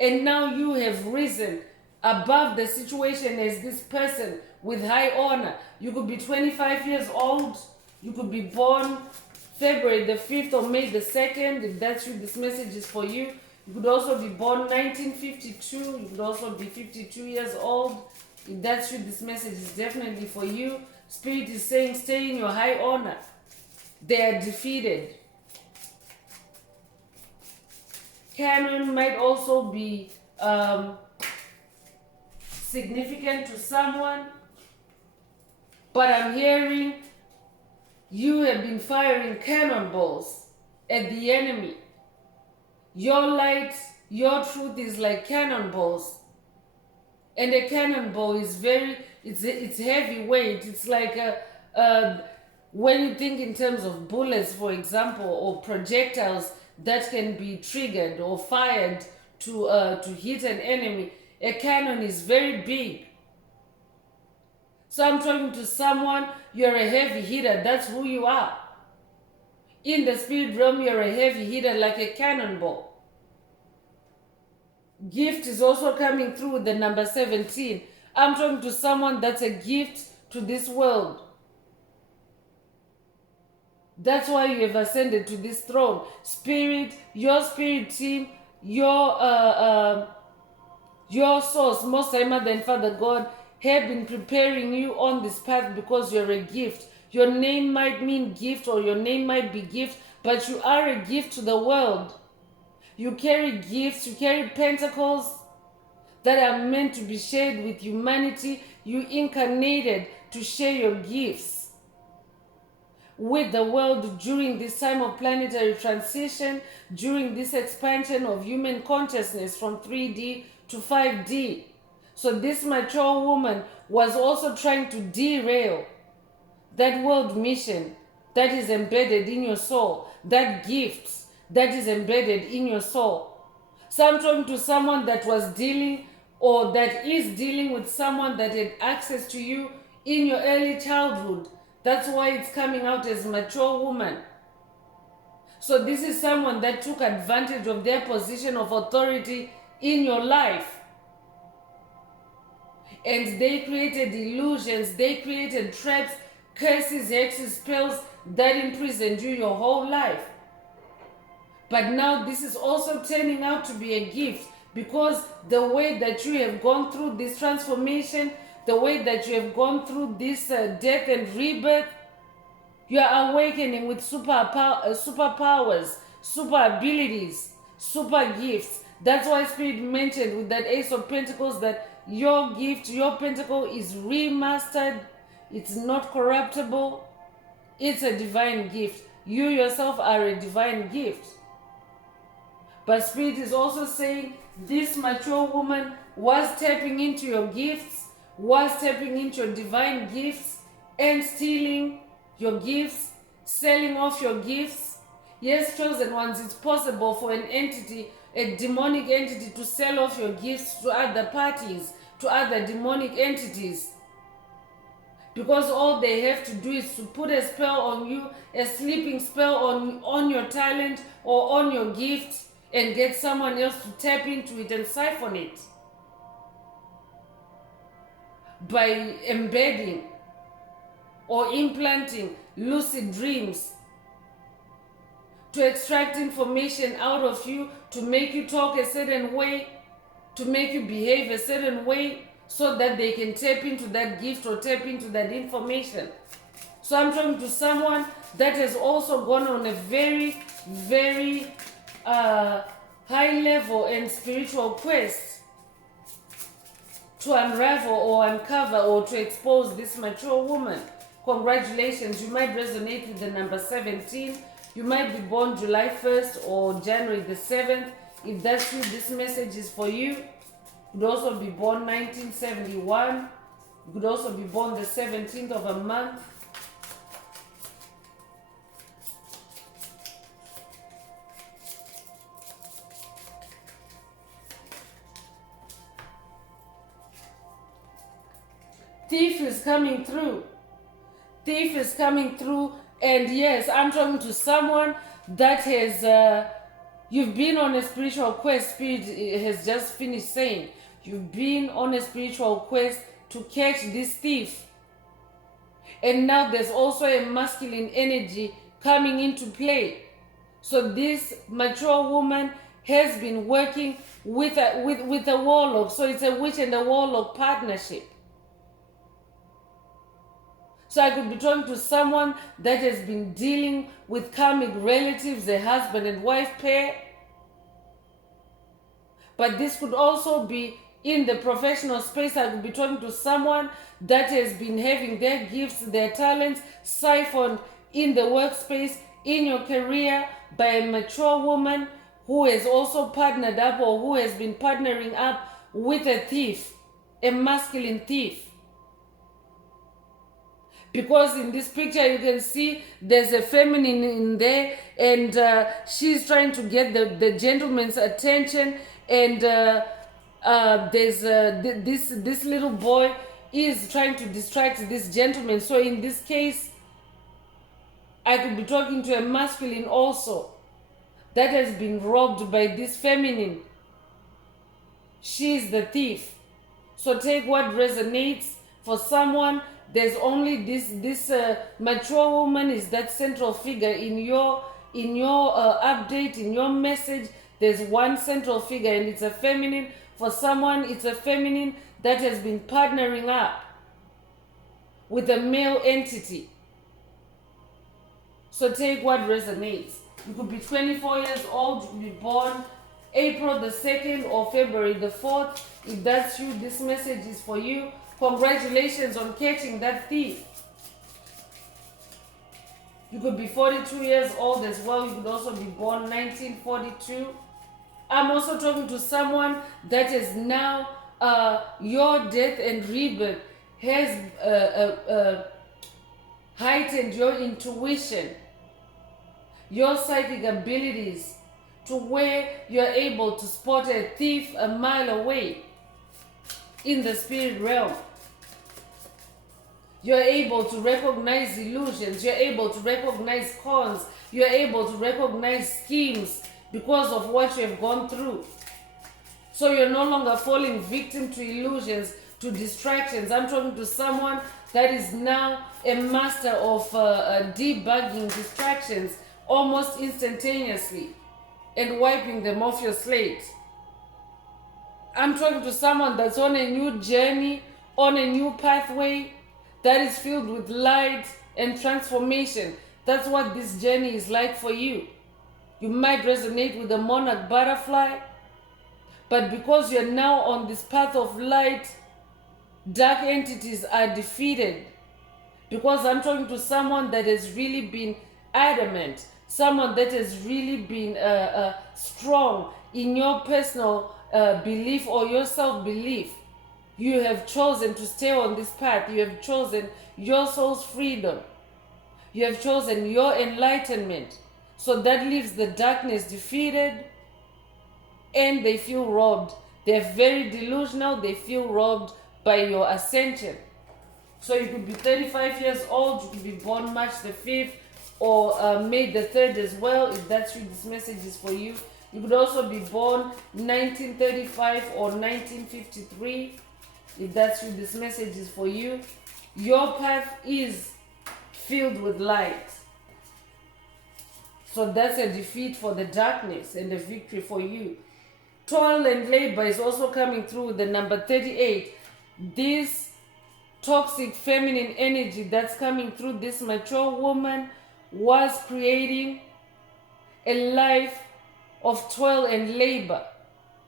and now you have risen above the situation as this person with high honor. You could be 25 years old. You could be born February the 5th or May the 2nd. If that's you, this message is for you. You could also be born 1952. You could also be 52 years old. If that's you, this message is definitely for you. Spirit is saying, stay in your high honor. They are defeated. Canon might also be significant to someone. But I'm hearing you have been firing cannonballs at the enemy. Your light, your truth is like cannonballs. And a cannonball is it's heavyweight. It's like when you think in terms of bullets, for example, or projectiles that can be triggered or fired to hit an enemy, a cannon is very big. So I'm talking to someone, you're a heavy hitter. That's who you are. In the spirit realm, you're a heavy hitter like a cannonball. Gift is also coming through with the number 17. I'm talking to someone that's a gift to this world. That's why you have ascended to this throne. Spirit, your spirit team, your source, Most High Mother and Father God, have been preparing you on this path because you're a gift. Your name might mean gift or your name might be gift, but you are a gift to the world. You carry gifts, you carry pentacles that are meant to be shared with humanity. You incarnated to share your gifts with the world during this time of planetary transition, during this expansion of human consciousness from 3D to 5D. So this mature woman was also trying to derail that world mission that is embedded in your soul, that gift that is embedded in your soul. So I'm talking to someone that was dealing or that is dealing with someone that had access to you in your early childhood. That's why it's coming out as mature woman. So this is someone that took advantage of their position of authority in your life. And they created illusions, they created traps, curses, hexes, spells that imprisoned you your whole life. But now this is also turning out to be a gift, because the way that you have gone through this transformation, the way that you have gone through this death and rebirth, you are awakening with superpowers, super abilities, super gifts. That's why Spirit mentioned with that Ace of Pentacles that your gift, your pentacle is remastered. It's not corruptible. It's a divine gift. You yourself are a divine gift. But Spirit is also saying this mature woman was tapping into your gifts, was tapping into your divine gifts and stealing your gifts, selling off your gifts. Yes, chosen ones, it's possible for an entity, a demonic entity, to sell off your gifts to other parties, to other demonic entities. Because all they have to do is to put a spell on you, a sleeping spell on your talent or on your gift, and get someone else to tap into it and siphon it by embedding or implanting lucid dreams to extract information out of you, to make you talk a certain way, to make you behave a certain way, so that they can tap into that gift or tap into that information. So I'm talking to someone that has also gone on a very, very high level and spiritual quest to unravel or uncover or to expose this mature woman. Congratulations, you might resonate with the number 17. You might be born July 1st or January the 7th. If that's you, this message is for you. You could also be born 1971. You could also be born the 17th of a month. Thief is coming through. Thief is coming through. And yes, I'm talking to someone that has, you've been on a spiritual quest. Spirit has just finished saying, you've been on a spiritual quest to catch this thief. And now there's also a masculine energy coming into play. So this mature woman has been working with a warlock. So it's a witch and a warlock partnership. So I could be talking to someone that has been dealing with karmic relatives, a husband and wife pair. But this could also be in the professional space. I could be talking to someone that has been having their gifts, their talents siphoned in the workspace, in your career, by a mature woman who has also partnered up or who has been partnering up with a thief, a masculine thief. Because in this picture you can see there's a feminine in there, and she's trying to get the gentleman's attention, and there's this little boy is trying to distract this gentleman. So in this case, I could be talking to a masculine also that has been robbed by this feminine. She's the thief. So take what resonates. For someone, there's only this mature woman is that central figure in your update, in your message. There's one central figure, and it's a feminine. For someone, it's a feminine that has been partnering up with a male entity. So take what resonates. You could be 24 years old, you could be born April the 2nd or February the 4th. If that's you, this message is for you. Congratulations on catching that thief. You could be 42 years old as well. You could also be born 1942. I'm also talking to someone that is now your death and rebirth has heightened your intuition, your psychic abilities, to where you're able to spot a thief a mile away in the spirit realm. You're able to recognize illusions. You're able to recognize cons. You're able to recognize schemes because of what you have gone through. So you're no longer falling victim to illusions, to distractions. I'm talking to someone that is now a master of debugging distractions almost instantaneously and wiping them off your slate. I'm talking to someone that's on a new journey, on a new pathway that is filled with light and transformation. That's what this journey is like for you. You might resonate with the monarch butterfly, but because you're now on this path of light, dark entities are defeated. Because I'm talking to someone that has really been adamant, someone that has really been strong in your personal belief or your self-belief. You have chosen to stay on this path. You have chosen your soul's freedom. You have chosen your enlightenment. So that leaves the darkness defeated, and they feel robbed. They're very delusional. They feel robbed by your ascension. So you could be 35 years old. You could be born March the 5th or May the 3rd as well, if that's you, this message is for you. You could also be born 1935 or 1953. If that's you, this message is for you. Your path is filled with light. So that's a defeat for the darkness and a victory for you. Toil and labor is also coming through with the number 38. This toxic feminine energy that's coming through this mature woman was creating a life of toil and labor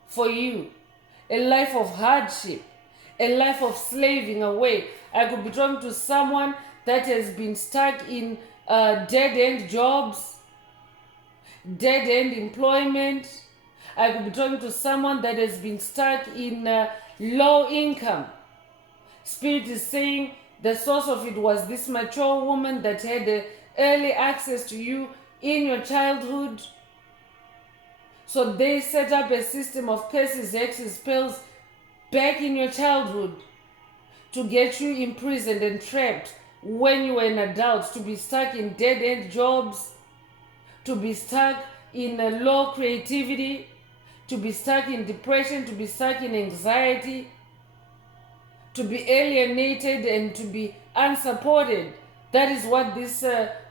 for you. A life of hardship. A life of slaving away. I could be talking to someone that has been stuck in dead-end jobs, dead-end employment. I could be talking to someone that has been stuck in low income. Spirit is saying the source of it was this mature woman that had early access to you in your childhood. So they set up a system of curses, hexes, spells back in your childhood to get you imprisoned and trapped when you were an adult, to be stuck in dead-end jobs, to be stuck in low creativity, to be stuck in depression, to be stuck in anxiety, to be alienated and to be unsupported. That is what this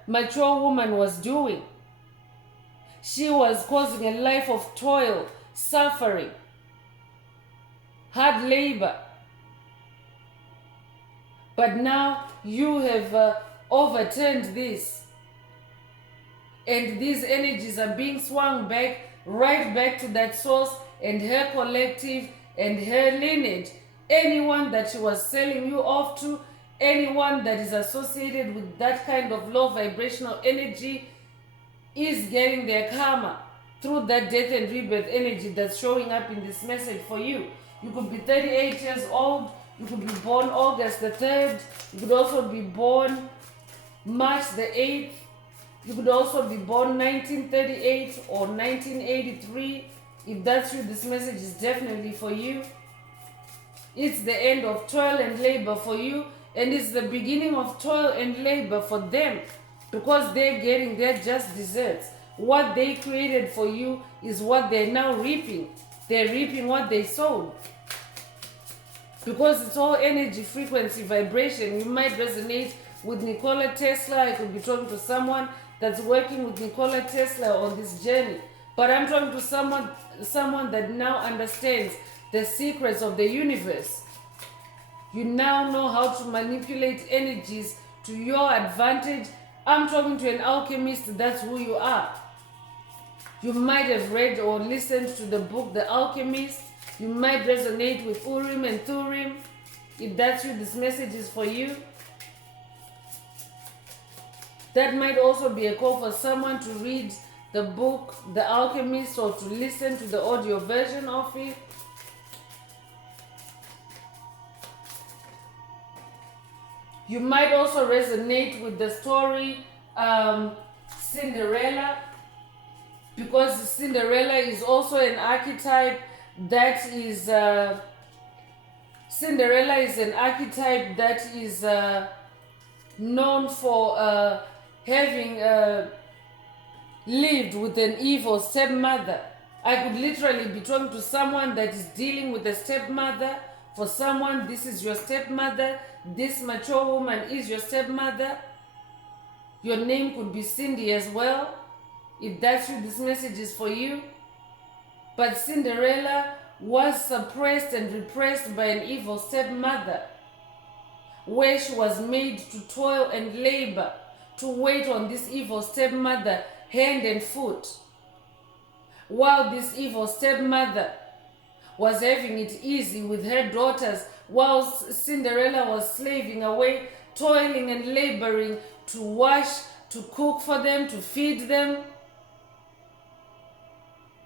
mature woman was doing. She was causing a life of toil, suffering, hard labor. But now you have overturned this. And these energies are being swung back, right back to that source and her collective and her lineage. Anyone that she was selling you off to, anyone that is associated with that kind of low vibrational energy is getting their karma through that death and rebirth energy that's showing up in this message for you. You could be 38 years old. You could be born August the 3rd. You could also be born March the 8th. You could also be born 1938 or 1983. If that's you, this message is definitely for you. It's the end of toil and labor for you, and it's the beginning of toil and labor for them, because they're getting their just desserts. What they created for you is what they're now reaping. They're reaping what they sowed. Because it's all energy, frequency, vibration. You might resonate with Nikola Tesla. I could be talking to someone that's working with Nikola Tesla on this journey. But I'm talking to someone that now understands the secrets of the universe. You now know how to manipulate energies to your advantage. I'm talking to an alchemist. That's who you are. You might have read or listened to the book The Alchemist. You might resonate with Urim and Thurim. If that's you, this message is for you. That might also be a call for someone to read the book The Alchemist or to listen to the audio version of it. You might also resonate with the story Cinderella, because Cinderella is also an archetype that is Cinderella is an archetype that is known for having lived with an evil stepmother. I could literally be talking to someone that is dealing with a stepmother. For someone, this is your stepmother. This mature woman is your stepmother. Your name could be Cindy as well. If that's you, this message is for you. But Cinderella was suppressed and repressed by an evil stepmother, where she was made to toil and labor, to wait on this evil stepmother hand and foot, while this evil stepmother was having it easy with her daughters, while Cinderella was slaving away, toiling and laboring to wash, to cook for them, to feed them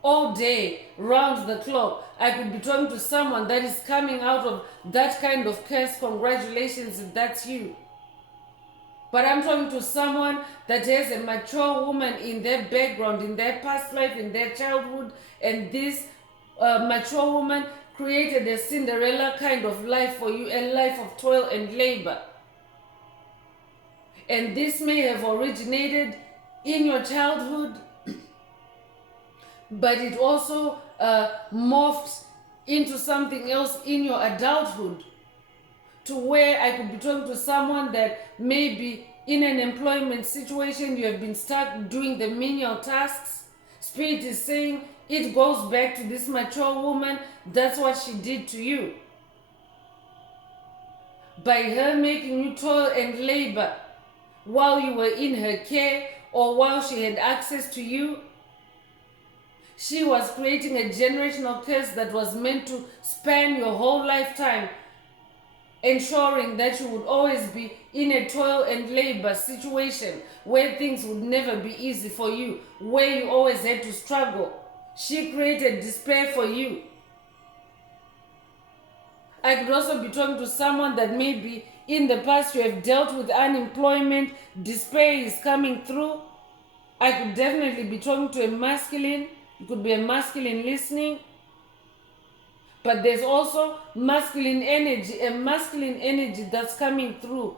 all day, round the clock. I could be talking to someone that is coming out of that kind of curse. Congratulations if that's you. But I'm talking to someone that has a mature woman in their background, in their past life, in their childhood, and this mature woman created a Cinderella kind of life for you, a life of toil and labor. And this may have originated in your childhood, but it also morphed into something else in your adulthood, to where I could be talking to someone that may be in an employment situation. You have been stuck doing the menial tasks. Spirit is saying it goes back to this mature woman. That's what she did to you. By her making you toil and labor while you were in her care, or while she had access to you, she was creating a generational curse that was meant to span your whole lifetime, ensuring that you would always be in a toil and labor situation where things would never be easy for you, where you always had to struggle. She created despair for you. I could also be talking to someone that maybe in the past you have dealt with unemployment, despair is coming through. I could definitely be talking to a masculine. It could be a masculine listening. But there's also masculine energy, a masculine energy that's coming through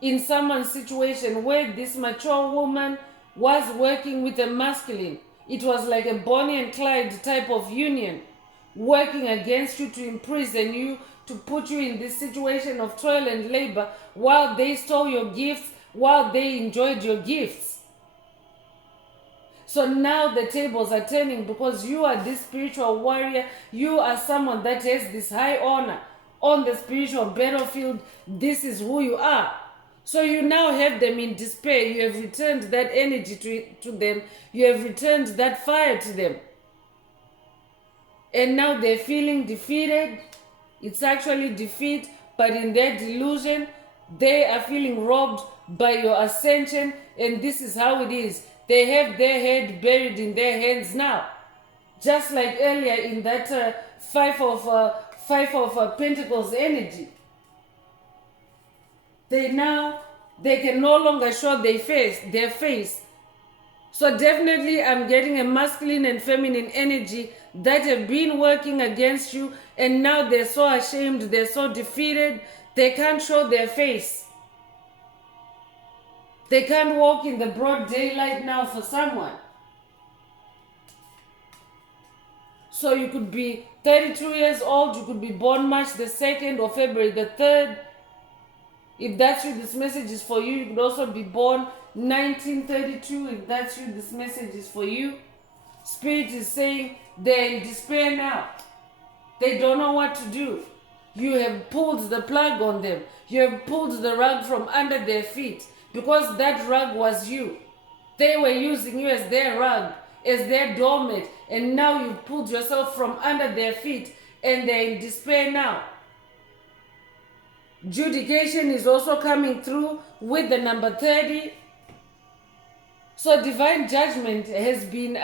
in someone's situation where this mature woman was working with a masculine. It was like a Bonnie and Clyde type of union, working against you, to imprison you, to put you in this situation of toil and labor while they stole your gifts, while they enjoyed your gifts. So now the tables are turning, because you are this spiritual warrior. You are someone that has this high honor on the spiritual battlefield. This is who you are. So you now have them in despair. You have returned that energy to them. You have returned that fire to them. And now they're feeling defeated. It's actually defeat, but in their delusion, they are feeling robbed by your ascension. And this is how it is. They have their head buried in their hands now. Just like earlier in that five of Pentacles energy. They can no longer show their face. So definitely I'm getting a masculine and feminine energy that have been working against you, and now they're so ashamed, they're so defeated, they can't show their face. They can't walk in the broad daylight now for someone. So you could be 32 years old, you could be born March the 2nd or February the 3rd. If that's you, this message is for you. You could also be born 1932. If that's you, this message is for you. Spirit is saying they're in despair now. They don't know what to do. You have pulled the plug on them. You have pulled the rug from under their feet, because that rug was you. They were using you as their rug, as their doormat, and now you've pulled yourself from under their feet, and they're in despair now. Judication is also coming through with the number 30. So divine judgment has been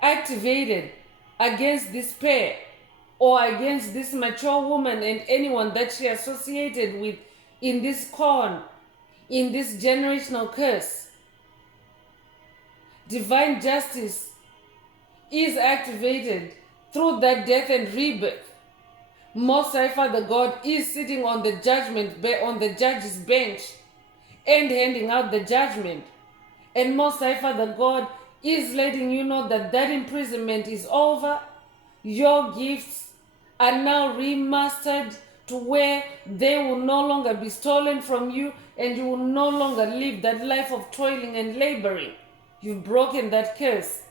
activated against this pair, or against this mature woman and anyone that she associated with in this con, in this generational curse. Divine justice is activated through that death and rebirth. Most High Father God is sitting on the on the judge's bench and handing out the judgment. And Most High Father God is letting you know that that imprisonment is over. Your gifts are now remastered to where they will no longer be stolen from you, and you will no longer live that life of toiling and laboring. You've broken that curse,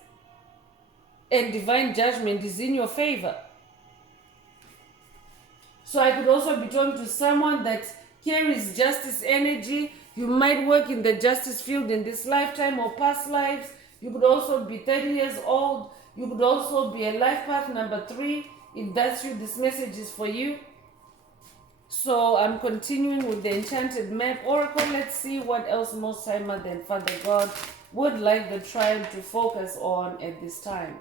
and divine judgment is in your favor. So I could also be talking to someone that carries justice energy. You might work in the justice field in this lifetime or past lives. You could also be 30 years old. You could also be a life path number 3. If that's you, this message is for you. So I'm continuing with the Enchanted Map Oracle. Let's see what else Most High Mother and Father God would like the tribe to focus on at this time.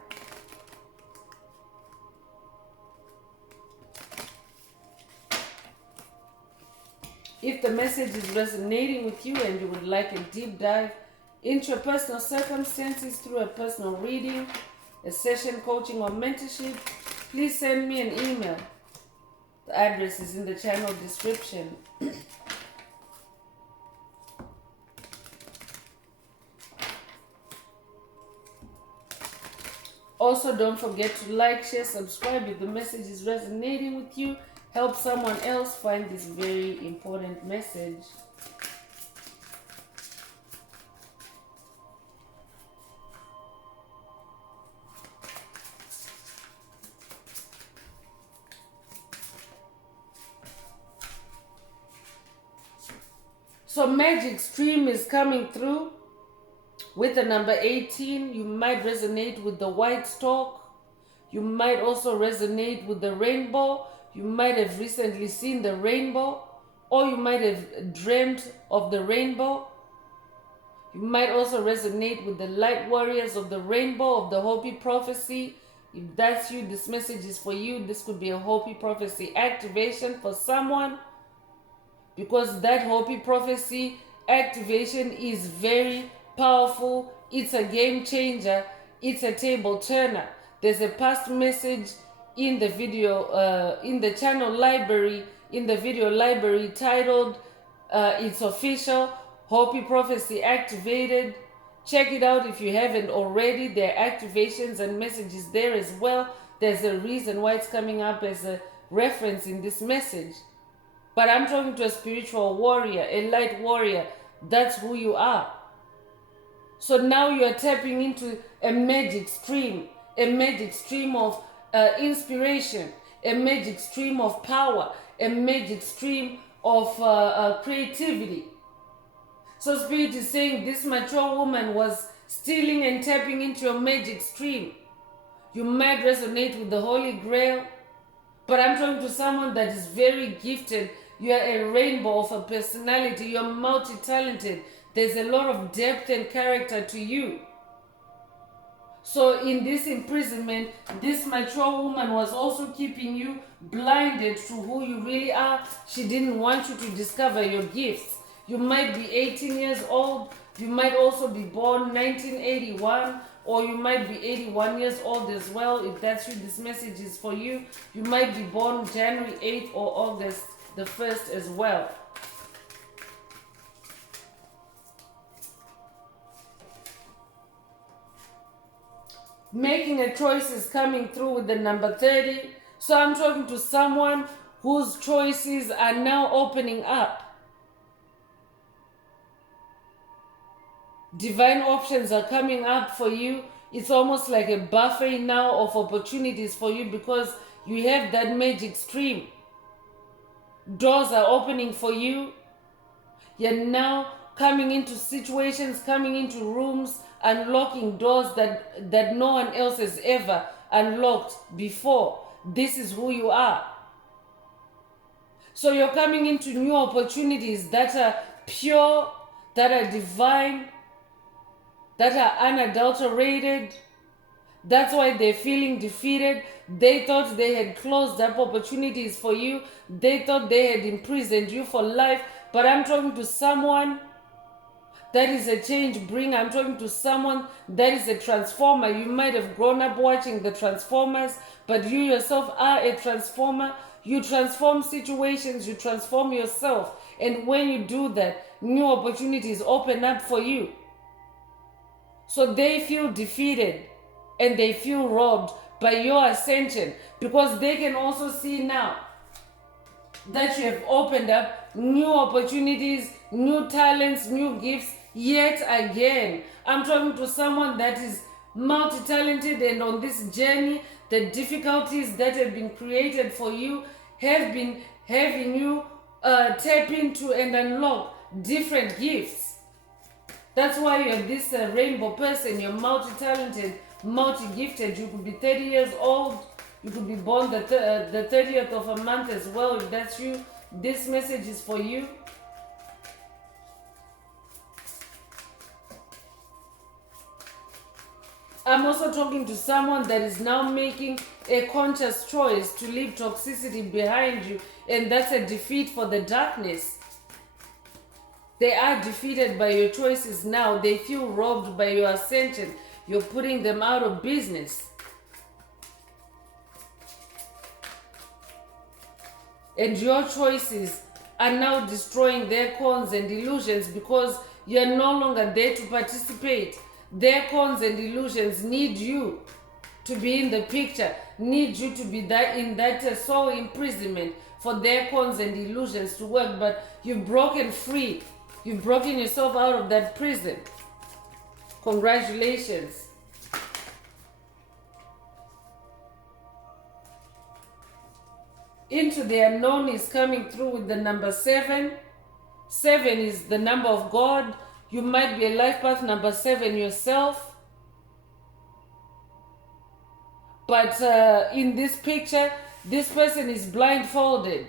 If the message is resonating with you and you would like a deep dive into your personal circumstances through a personal reading, a session, coaching, or mentorship, please send me an email. The address is in the channel description. Also, don't forget to like, share, subscribe if the message is resonating with you. Help someone else find this very important message. So Magic Stream is coming through with the number 18. You might resonate with the white stork. You might also resonate with the rainbow. You might have recently seen the rainbow, or you might have dreamt of the rainbow. You might also resonate with the light warriors of the rainbow of the Hopi prophecy. If that's you, this message is for you. This could be a Hopi prophecy activation for someone, because that Hopi prophecy activation is very powerful. It's a game changer. It's a table turner. There's a past message in the video, in the channel library, in the video library titled, it's official, Hopi prophecy activated. Check it out if you haven't already. There are activations and messages there as well. There's a reason why it's coming up as a reference in this message. But I'm talking to a spiritual warrior, a light warrior. That's who you are. So now you are tapping into a magic stream of inspiration, a magic stream of power, a magic stream of creativity. So Spirit is saying this mature woman was stealing and tapping into your magic stream. You might resonate with the Holy Grail, but I'm talking to someone that is very gifted. You are a rainbow of a personality. You're multi-talented. There's a lot of depth and character to you. So in this imprisonment, this mature woman was also keeping you blinded to who you really are. She didn't want you to discover your gifts. You might be 18 years old. You might also be born 1981, or you might be 81 years old as well. If that's you, this message is for you. You might be born January 8th or August the 1st as well. Making a choice is coming through with the number 30. So I'm talking to someone whose choices are now opening up. Divine options are coming up for you. It's almost like a buffet now of opportunities for you, because you have that magic stream. Doors are opening for you. You're now coming into situations, coming into rooms, unlocking doors that no one else has ever unlocked before. This is who you are. So you're coming into new opportunities that are pure, that are divine, that are unadulterated. That's why they're feeling defeated. They thought they had closed up opportunities for you. They thought they had imprisoned you for life. But I'm talking to someone that is a change bringer. I'm talking to someone that is a transformer. You might have grown up watching the Transformers, but you yourself are a transformer. You transform situations, you transform yourself. And when you do that, new opportunities open up for you. So they feel defeated and they feel robbed by your ascension, because they can also see now that you have opened up new opportunities, new talents, new gifts yet again. I'm talking to someone that is multi-talented, and on this journey, the difficulties that have been created for you have been having you tap into and unlock different gifts. That's why you're this rainbow person. You're multi-talented, multi-gifted. You could be 30 years old. You could be born the 30th of a month as well. If that's you, this message is for you. I'm also talking to someone that is now making a conscious choice to leave toxicity behind you, and that's a defeat for the darkness. They are defeated by your choices now. They feel robbed by your ascension. You're putting them out of business. And your choices are now destroying their cons and illusions, because you're no longer there to participate. Their cons and illusions need you to be in the picture, need you to be in that soul imprisonment for their cons and illusions to work. But you've broken free. You've broken yourself out of that prison. Congratulations. Into the unknown is coming through with the number 7. 7 is the number of God. You might be a life path number 7 yourself. But in this picture, this person is blindfolded.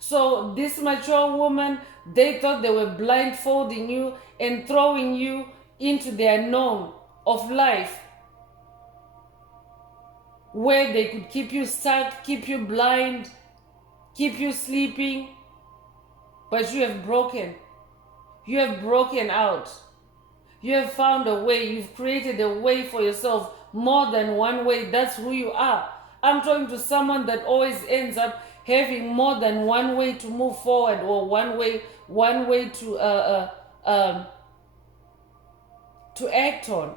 So this mature woman, they thought they were blindfolding you and throwing you into the unknown of life, where they could keep you stuck, keep you blind, keep you sleeping. But you have broken. You have broken out. You have found a way. You've created a way for yourself, more than one way. That's who you are. I'm talking to someone that always ends up having more than one way to move forward, or one way to act on.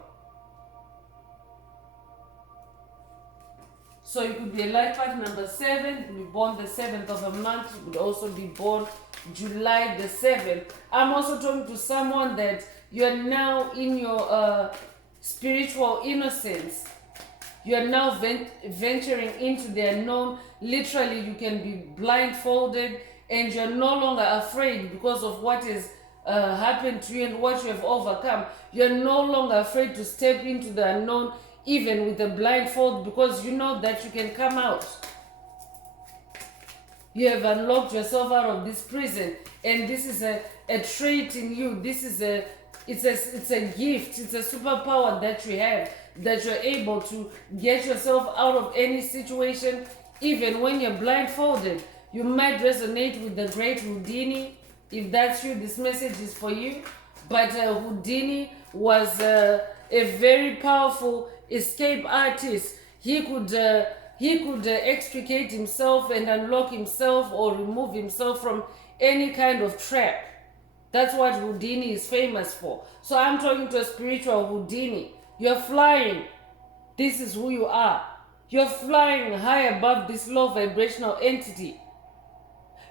So you could be a life path number 7, you could be born the 7th of a month, you could also be born July the 7th. I'm also talking to someone that you're now in your spiritual innocence. You're now venturing into the unknown. Literally, you can be blindfolded and you're no longer afraid because of what has happened to you and what you have overcome. You're no longer afraid to step into the unknown, even with a blindfold, because you know that you can come out. You have unlocked yourself out of this prison, and this is a trait in you. This is it's a gift, it's a superpower that you have, that you're able to get yourself out of any situation, even when you're blindfolded. You might resonate with the great Houdini. If that's you, this message is for you. But Houdini was a very powerful escape artist. He could extricate himself and unlock himself, or remove himself from any kind of trap. That's what Houdini is famous for. So I'm talking to a spiritual Houdini. You're flying. This is who you are. You're flying high above this low vibrational entity.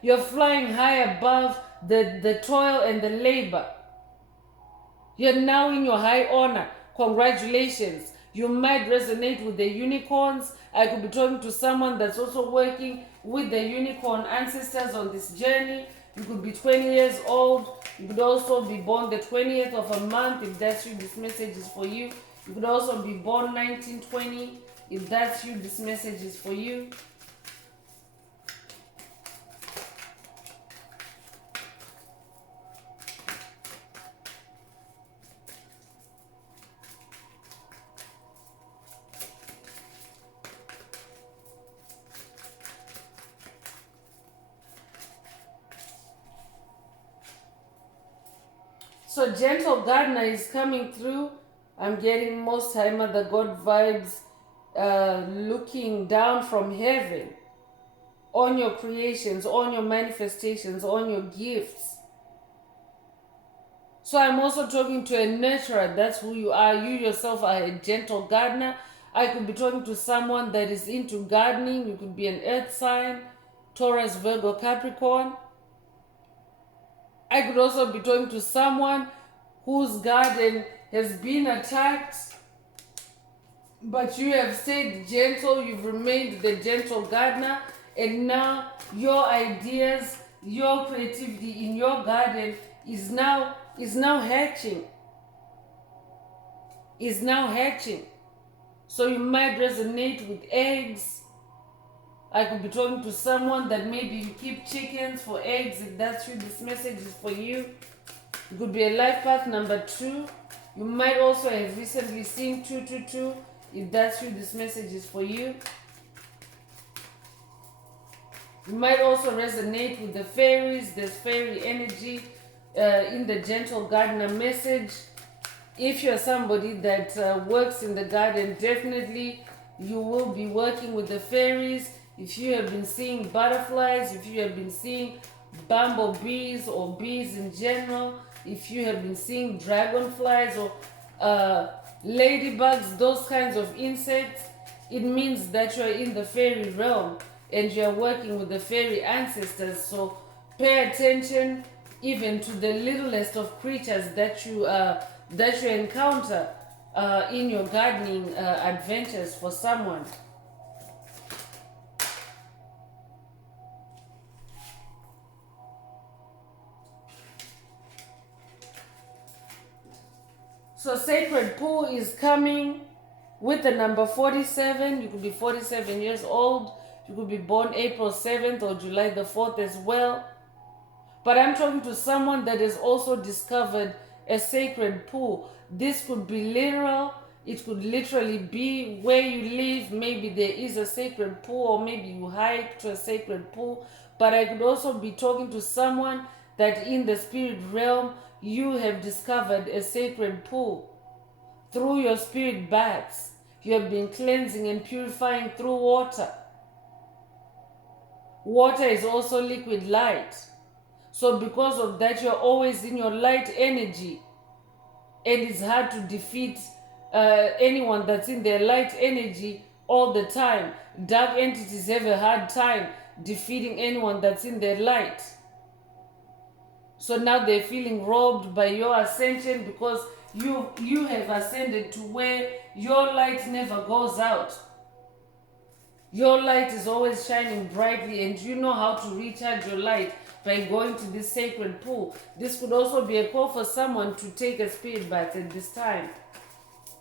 You're flying high above the toil and the labor. You're now in your high honor. Congratulations. You might resonate with the unicorns. I could be talking to someone that's also working with the unicorn ancestors on this journey. You could be 20 years old. You could also be born the 20th of a month. If that's you, this message is for you. You could also be born 1920. If that's you, this message is for you. So gentle gardener is coming through. I'm getting Most High Mother God vibes, looking down from heaven on your creations, on your manifestations, on your gifts. So I'm also talking to a nurturer. That's who you are. You yourself are a gentle gardener. I could be talking to someone that is into gardening. You could be an earth sign, Taurus, Virgo, Capricorn. I could also be talking to someone whose garden has been attacked, but you have stayed gentle, you've remained the gentle gardener, and now your ideas, your creativity in your garden is now hatching. Is now hatching. So you might resonate with eggs. I could be talking to someone that maybe you keep chickens for eggs. If that's you, this message is for you. It could be a life path number 2. You might also have recently seen 222. If that's you, this message is for you. You might also resonate with the fairies. There's fairy energy in the gentle gardener message. If you're somebody that works in the garden, definitely you will be working with the fairies. If you have been seeing butterflies, if you have been seeing bumblebees or bees in general, if you have been seeing dragonflies or ladybugs, those kinds of insects, it means that you're in the fairy realm and you're working with the fairy ancestors. So pay attention even to the littlest of creatures that you encounter in your gardening adventures for someone. So Sacred Pool is coming with the number 47. You could be 47 years old. You could be born April 7th or July the 4th as well. But I'm talking to someone that has also discovered a sacred pool. This could be literal. It could literally be where you live. Maybe there is a sacred pool, or maybe you hike to a sacred pool. But I could also be talking to someone that in the spirit realm, you have discovered a sacred pool. Through your spirit baths, you have been cleansing and purifying through water. Water is also liquid light. So because of that, you're always in your light energy. And it's hard to defeat anyone that's in their light energy all the time. Dark entities have a hard time defeating anyone that's in their light. So now they're feeling robbed by your ascension because you have ascended to where your light never goes out. Your light is always shining brightly, and you know how to recharge your light by going to this sacred pool. This could also be a call for someone to take a spirit bath at this time.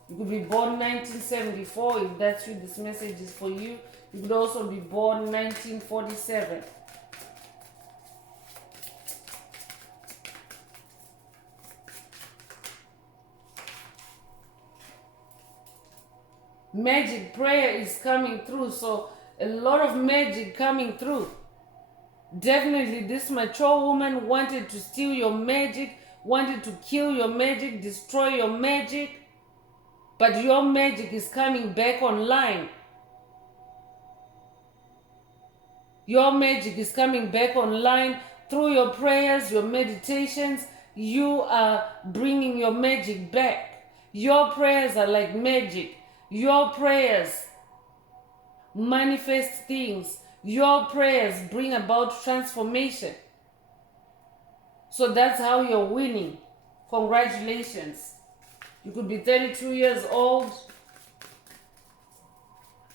You could be born 1974. If that's you, this message is for you. You could also be born 1947. Magic prayer is coming through, so a lot of magic coming through. Definitely this mature woman wanted to steal your magic, wanted to kill your magic, destroy your magic, but your magic is coming back online. Your magic is coming back online through your prayers, your meditations. You are bringing your magic back. Your prayers are like magic. Your prayers manifest things. Your prayers bring about transformation. So that's how you're winning. Congratulations. You could be 32 years old.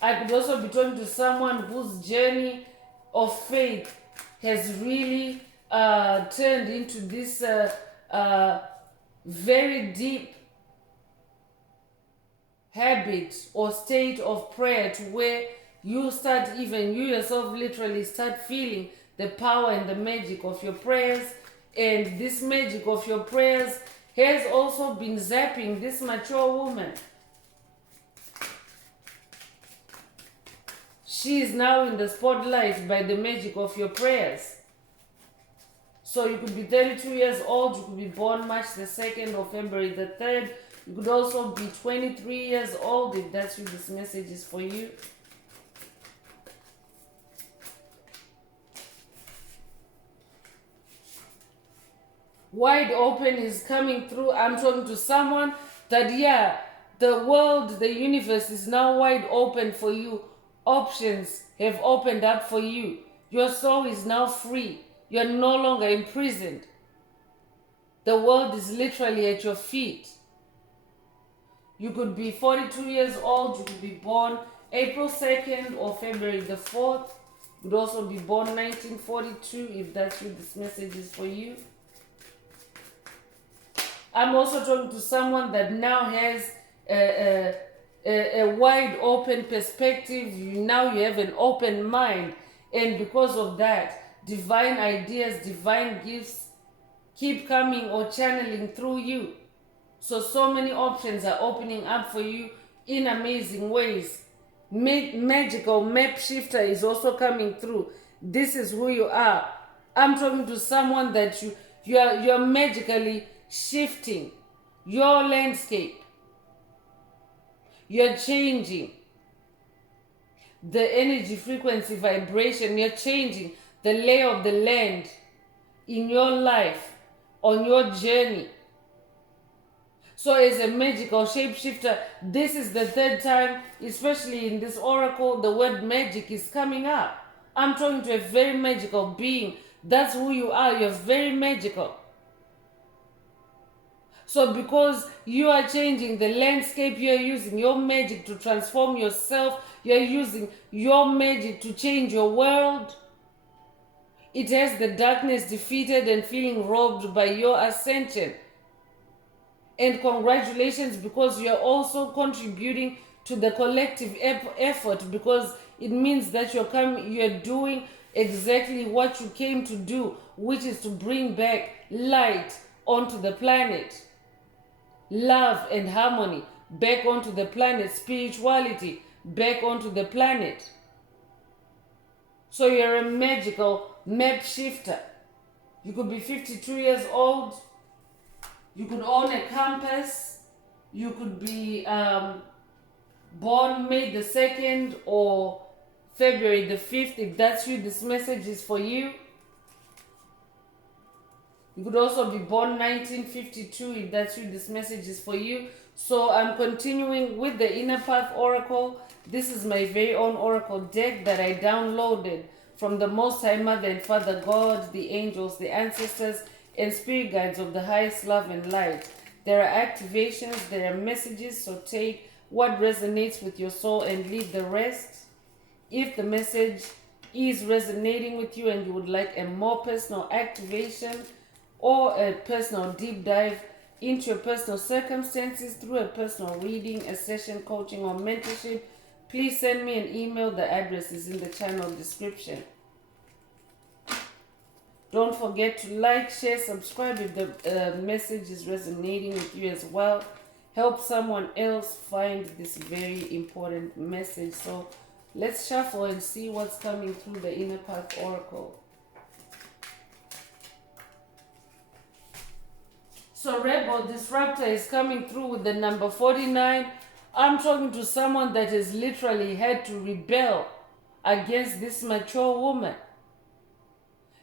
I could also be talking to someone whose journey of faith has really turned into this very deep habit or state of prayer, to where you start, even you yourself literally start feeling the power and the magic of your prayers. And this magic of your prayers has also been zapping this mature woman. She is now in the spotlight by the magic of your prayers. So you could be 32 years old, you could be born March the 2nd or February the 3rd. You could also be 23 years old if that's you, this message is for you. Wide open is coming through. I'm talking to someone that, yeah, the world, the universe is now wide open for you. Options have opened up for you. Your soul is now free. You're no longer imprisoned. The world is literally at your feet. You could be 42 years old. You could be born April 2nd or February the 4th. You could also be born 1942 if that's you, this message is for you. I'm also talking to someone that now has a wide open perspective. Now you have an open mind. And because of that, divine ideas, divine gifts keep coming or channeling through you. So many options are opening up for you in amazing ways. Magical map shifter is also coming through. This is who you are. I'm talking to someone that you're magically shifting your landscape. You're changing the energy, frequency, vibration. You're changing the lay of the land in your life, on your journey. So as a magical shapeshifter, this is the third time, especially in this oracle, the word magic is coming up. I'm talking to a very magical being. That's who you are. You're very magical. So because you are changing the landscape, you're using your magic to transform yourself. You're using your magic to change your world. It has the darkness defeated and feeling robed by your ascension. And congratulations, because you're also contributing to the collective effort, because it means that you're doing exactly what you came to do, which is to bring back light onto the planet. Love and harmony back onto the planet. Spirituality back onto the planet. So you're a magical map shifter. You could be 52 years old. You could own a compass. You could be born May the 2nd or February the 5th. If that's you, this message is for you. You could also be born 1952 if that's you, this message is for you. So I'm continuing with the Inner Path Oracle. This is my very own Oracle deck that I downloaded from the Most High Mother and Father God, the angels, the ancestors, and spirit guides of the highest love and light. There are activations, there are messages, so take what resonates with your soul and leave the rest. If the message is resonating with you and you would like a more personal activation, or a personal deep dive into your personal circumstances through a personal reading, a session, coaching, or mentorship, please send me an email. The address is in the channel description. Don't forget to like, share, subscribe if the message is resonating with you as well. Help someone else find this very important message. So let's shuffle and see what's coming through the Inner Path Oracle. So Rebel Disruptor is coming through with the number 49. I'm talking to someone that has literally had to rebel against this mature woman.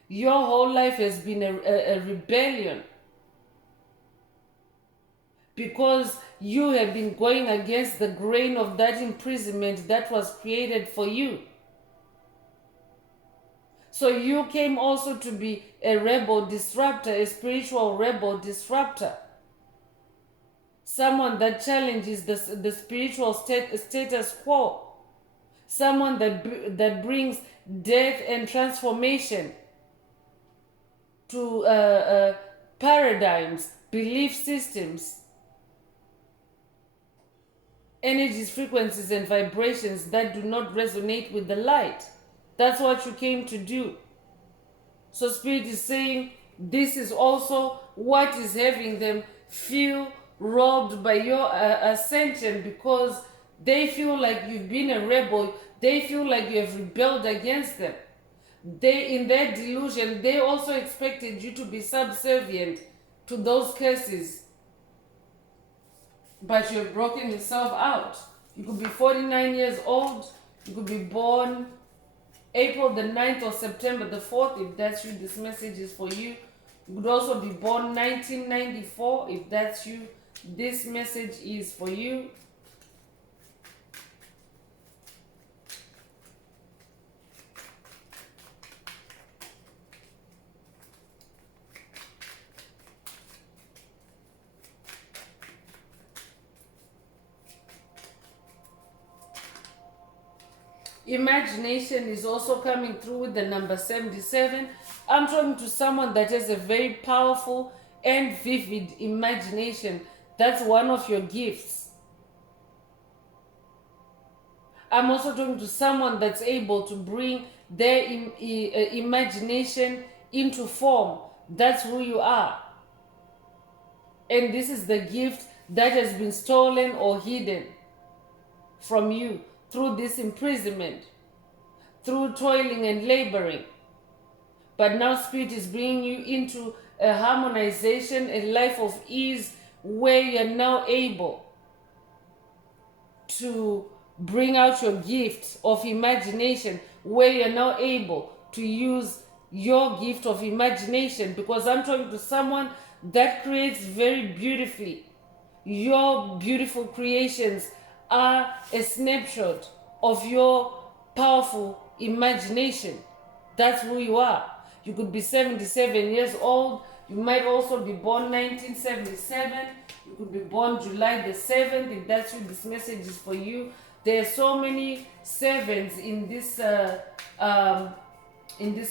Your whole life has been a rebellion because you have been going against the grain of that imprisonment that was created for you. So you came also to be a rebel disruptor, a spiritual rebel disruptor. Someone that challenges the spiritual status quo. Someone that brings death and transformation to paradigms, belief systems, energies, frequencies, and vibrations that do not resonate with the light. That's what you came to do. So Spirit is saying this is also what is having them feel robbed by your ascension, because they feel like you've been a rebel. They feel like you have rebelled against them. They, in their delusion, they also expected you to be subservient to those curses. But you have broken yourself out. You could be 49 years old. You could be born April the 9th or September the 4th, if that's you, this message is for you. You could also be born 1994, if that's you, this message is for you. Imagination is also coming through with the number 77. I'm talking to someone that has a very powerful and vivid imagination. That's one of your gifts. I'm also talking to someone that's able to bring their imagination into form. That's who you are. And this is the gift that has been stolen or hidden from you through this imprisonment, through toiling and laboring. But now Spirit is bringing you into a harmonization, a life of ease, where you're now able to bring out your gift of imagination, where you're now able to use your gift of imagination, because I'm talking to someone that creates very beautifully. Your beautiful creations are a snapshot of your powerful imagination. That's who you are. You could be 77 years old. You might also be born 1977. You could be born July the 7th. If that's you, this message is for you. There are so many sevens in this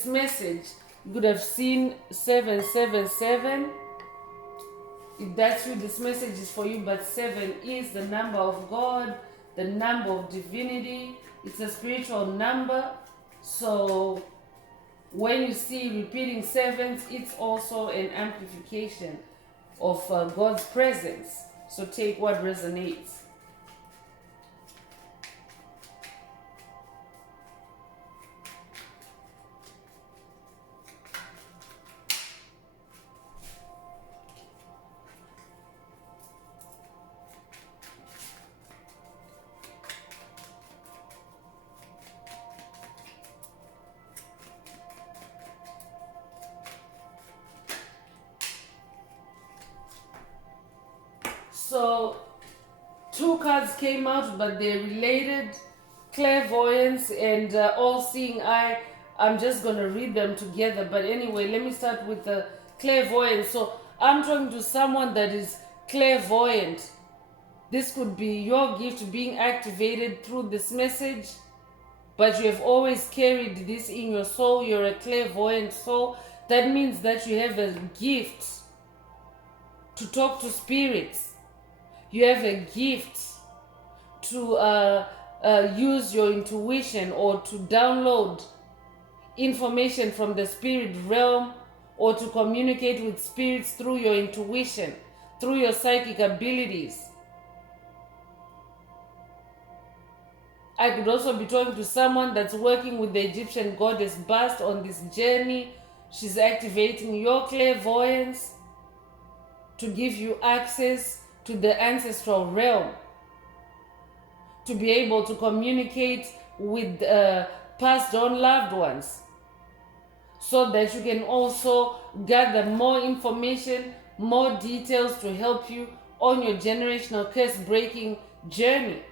message. You could have seen 777. If that's you, this message is for you. But 7 is the number of God, the number of divinity. It's a spiritual number. So when you see repeating sevens, it's also an amplification of God's presence. So take what resonates. So, two cards came out, but they're related. Clairvoyance and all-seeing eye. I'm just going to read them together. But anyway, let me start with the clairvoyance. So, I'm talking to someone that is clairvoyant. This could be your gift being activated through this message. But you have always carried this in your soul. You're a clairvoyant soul. That means that you have a gift to talk to spirits. You have a gift to use your intuition or to download information from the spirit realm, or to communicate with spirits through your intuition, through your psychic abilities. I could also be talking to someone that's working with the Egyptian goddess Bast on this journey. She's activating your clairvoyance to give you access to the ancestral realm, to be able to communicate with passed on loved ones, so that you can also gather more information, more details to help you on your generational curse breaking journey.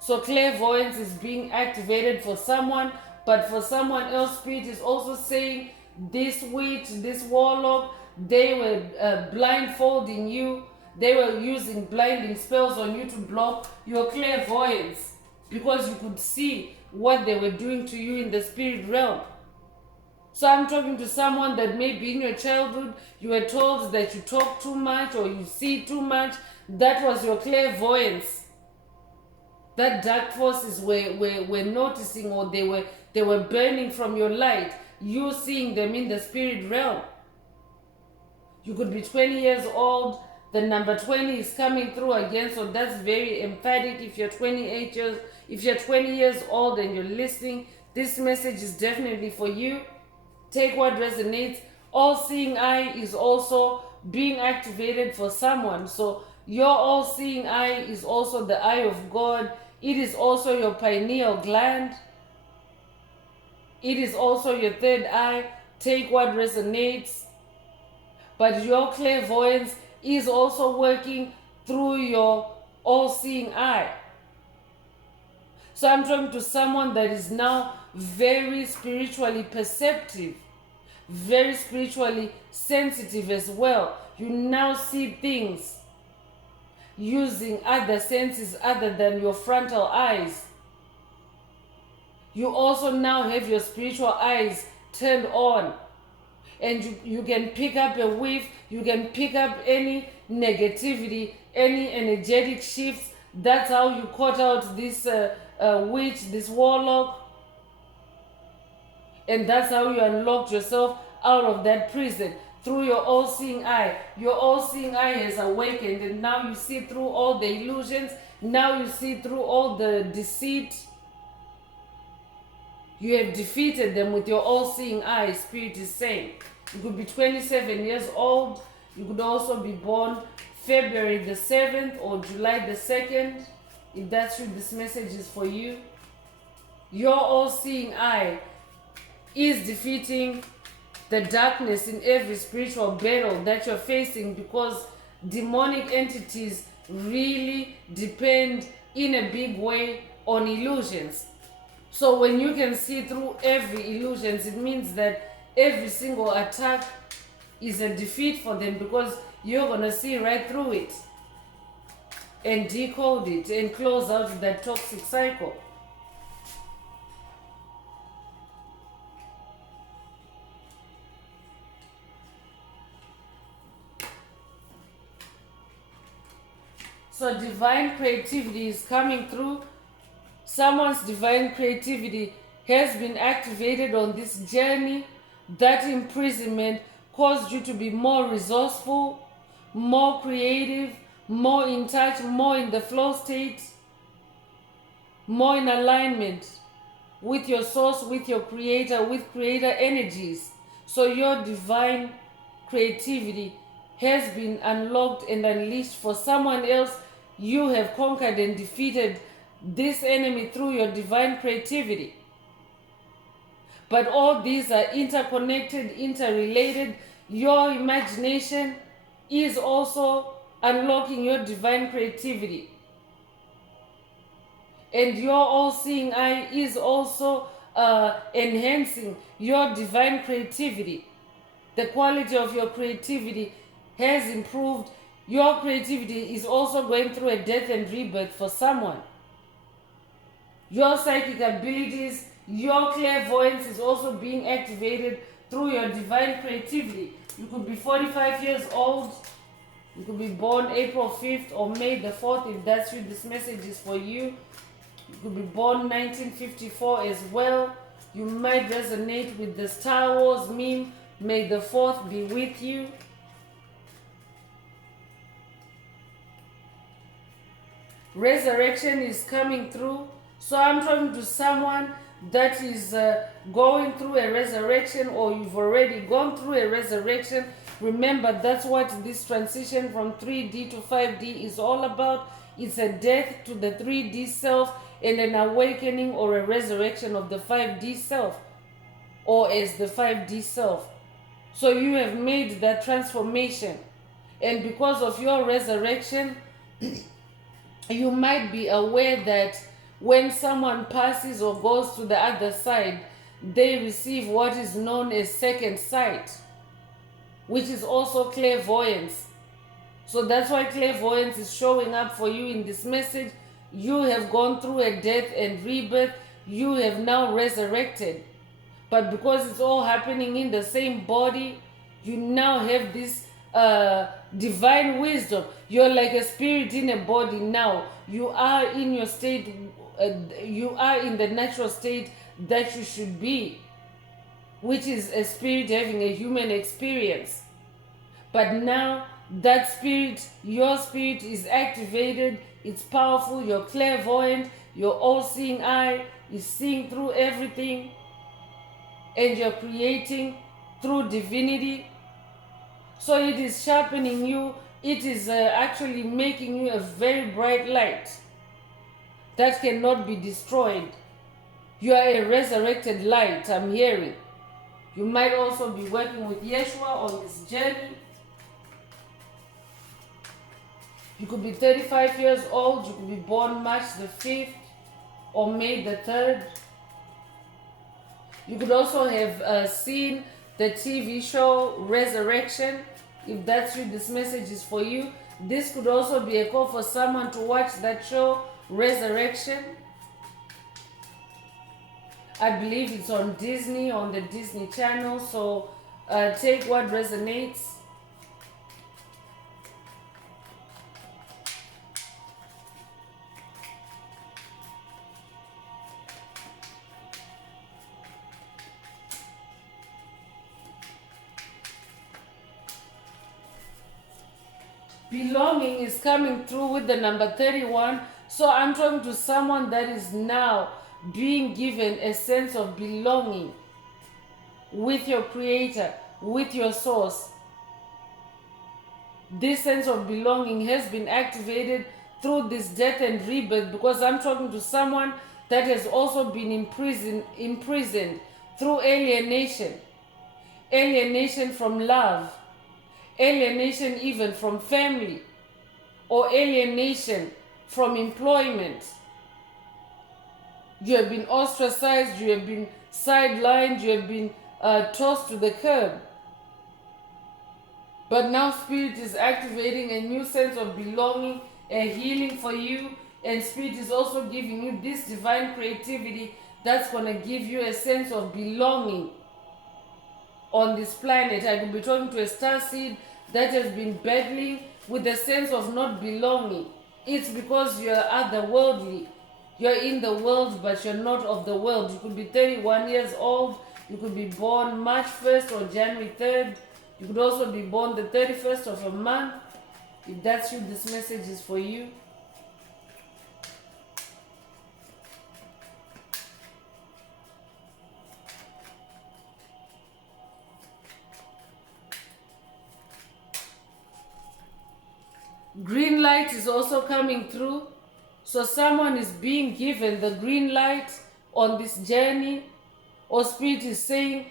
So clairvoyance is being activated for someone, but for someone else, Spirit is also saying this witch, this warlock, they were blindfolding you. They were using blinding spells on you to block your clairvoyance, because you could see what they were doing to you in the spirit realm. So I'm talking to someone that maybe in your childhood you were told that you talk too much or you see too much. That was your clairvoyance. That dark forces were noticing, or they were burning from your light. You seeing them in the spirit realm. You could be 20 years old. The number 20 is coming through again, so that's very emphatic. If you're 28 years, if you're 20 years old and you're listening, this message is definitely for you. Take what resonates. All-seeing eye is also being activated for someone. So your all-seeing eye is also the eye of God. It is also your pineal gland. It is also your third eye. Take what resonates. But your clairvoyance is also working through your all-seeing eye. So I'm talking to someone that is now very spiritually perceptive, very spiritually sensitive as well. You now see things using other senses other than your frontal eyes. You also now have your spiritual eyes turned on, and you can pick up a whiff, you can pick up any negativity, any energetic shifts. That's how you caught out this witch, this warlock, and that's how you unlocked yourself out of that prison through your all-seeing eye. Your all-seeing eye has awakened, and now you see through all the illusions. Now you see through all the deceit. You have defeated them with your all-seeing eye, Spirit is saying. You could be 27 years old. You could also be born February the 7th or July the 2nd. If that's true, this message is for you. Your all-seeing eye is defeating the darkness in every spiritual battle that you're facing, because demonic entities really depend in a big way on illusions. So when you can see through every illusions, it means that every single attack is a defeat for them, because you're going to see right through it and decode it and close out that toxic cycle. So divine creativity is coming through. Someone's divine creativity has been activated on this journey. That imprisonment caused you to be more resourceful, more creative, more in touch, more in the flow state, more in alignment with your source, with your creator, with creator energies. So your divine creativity has been unlocked and unleashed for someone else. You have conquered and defeated this enemy through your divine creativity. But all these are interconnected, interrelated. Your imagination is also unlocking your divine creativity. And your all-seeing eye is also enhancing your divine creativity. The quality of your creativity has improved. Your creativity is also going through a death and rebirth for someone. Your psychic abilities, your clairvoyance is also being activated through your divine creativity. You could be 45 years old. You could be born April 5th or May the 4th, if that's you. This message is for you. You could be born 1954 as well. You might resonate with the Star Wars meme, May the 4th be with you. Resurrection is coming through. So I'm talking to someone that is going through a resurrection, or you've already gone through a resurrection. Remember, that's what this transition from 3D to 5D is all about. It's a death to the 3D self and an awakening or a resurrection of the 5D self, or as the 5D self. So you have made that transformation, and because of your resurrection, you might be aware that when someone passes or goes to the other side, they receive what is known as second sight, which is also clairvoyance. So that's why clairvoyance is showing up for you in this message. You have gone through a death and rebirth. You have now resurrected. But because it's all happening in the same body, you now have this divine wisdom. You're like a spirit in a body now. You are in your state, you are in the natural state that you should be, which is a spirit having a human experience. But now that spirit, your spirit is activated, it's powerful, you're clairvoyant, your all-seeing eye is seeing through everything, and you're creating through divinity. So it is sharpening you. It is actually making you a very bright light that cannot be destroyed. You are a resurrected light, I'm hearing. You might also be working with Yeshua on this journey. You could be 35 years old. You could be born March the 5th or May the 3rd. You could also have seen the TV show Resurrection. If that's you, this message is for you. This could also be a call for someone to watch that show, Resurrection. I believe it's on Disney, on the Disney Channel. So take what resonates. Belonging is coming through with the number 31. So I'm talking to someone that is now being given a sense of belonging with your creator, with your source. This sense of belonging has been activated through this death and rebirth, because I'm talking to someone that has also been imprisoned through alienation. Alienation from love. Alienation even from family, or alienation from employment. You have been ostracized, you have been sidelined, you have been tossed to the curb. But now Spirit is activating a new sense of belonging, a healing for you, and Spirit is also giving you this divine creativity that's going to give you a sense of belonging on this planet. I could be talking to a star seed that has been battling with the sense of not belonging. It's because you're otherworldly. You're in the world, but you're not of the world. You could be 31 years old. You could be born March 1st or January 3rd. You could also be born the 31st of a month. If that's you, this message is for you. Green light is also coming through. So someone is being given the green light on this journey, or Spirit is saying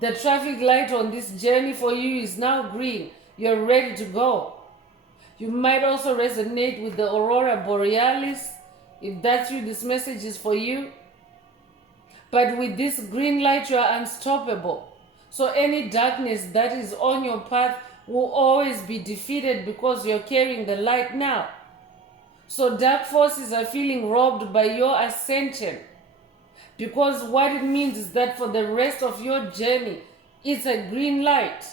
the traffic light on this journey for you is now green. You're ready to go. You might also resonate with the Aurora Borealis. If that's you, this message is for you. But with this green light, you are unstoppable. So any darkness that is on your path will always be defeated because you're carrying the light now. So dark forces are feeling robbed by your ascension, because what it means is that for the rest of your journey, it's a green light.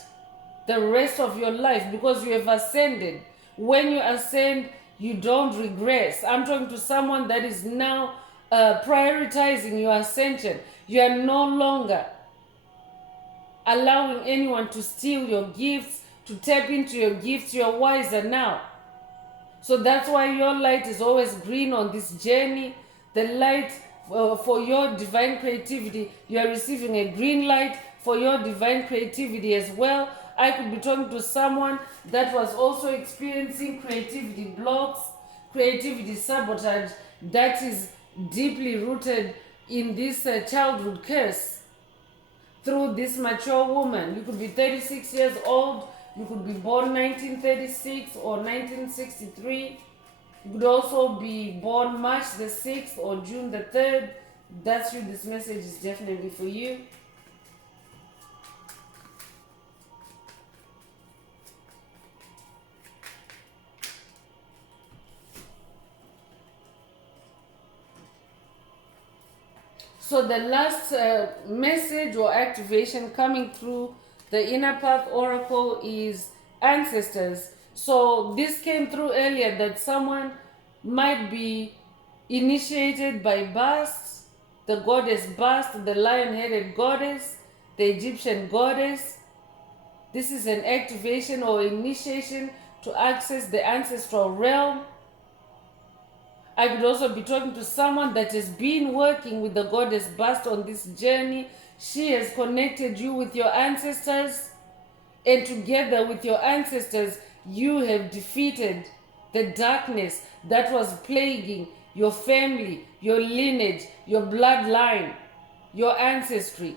The rest of your life, because you have ascended. When you ascend, you don't regress. I'm talking to someone that is now prioritizing your ascension. You are no longer allowing anyone to steal your gifts, to tap into your gifts. You're wiser now. So that's why your light is always green on this journey. The light for your divine creativity, you are receiving a green light for your divine creativity as well. I could be talking to someone that was also experiencing creativity blocks, creativity sabotage that is deeply rooted in this childhood curse through this mature woman. You could be 36 years old. You could be born 1936 or 1963. You could also be born March the 6th or June the 3rd. That's you. This message is definitely for you. So the last message or activation coming through the Inner Path Oracle is ancestors. So this came through earlier that someone might be initiated by Bast, the goddess Bast, the lion-headed goddess, the Egyptian goddess. This is an activation or initiation to access the ancestral realm. I could also be talking to someone that has been working with the goddess Bast on this journey. She has connected you with your ancestors, and together with your ancestors, you have defeated the darkness that was plaguing your family, your lineage, your bloodline, your ancestry.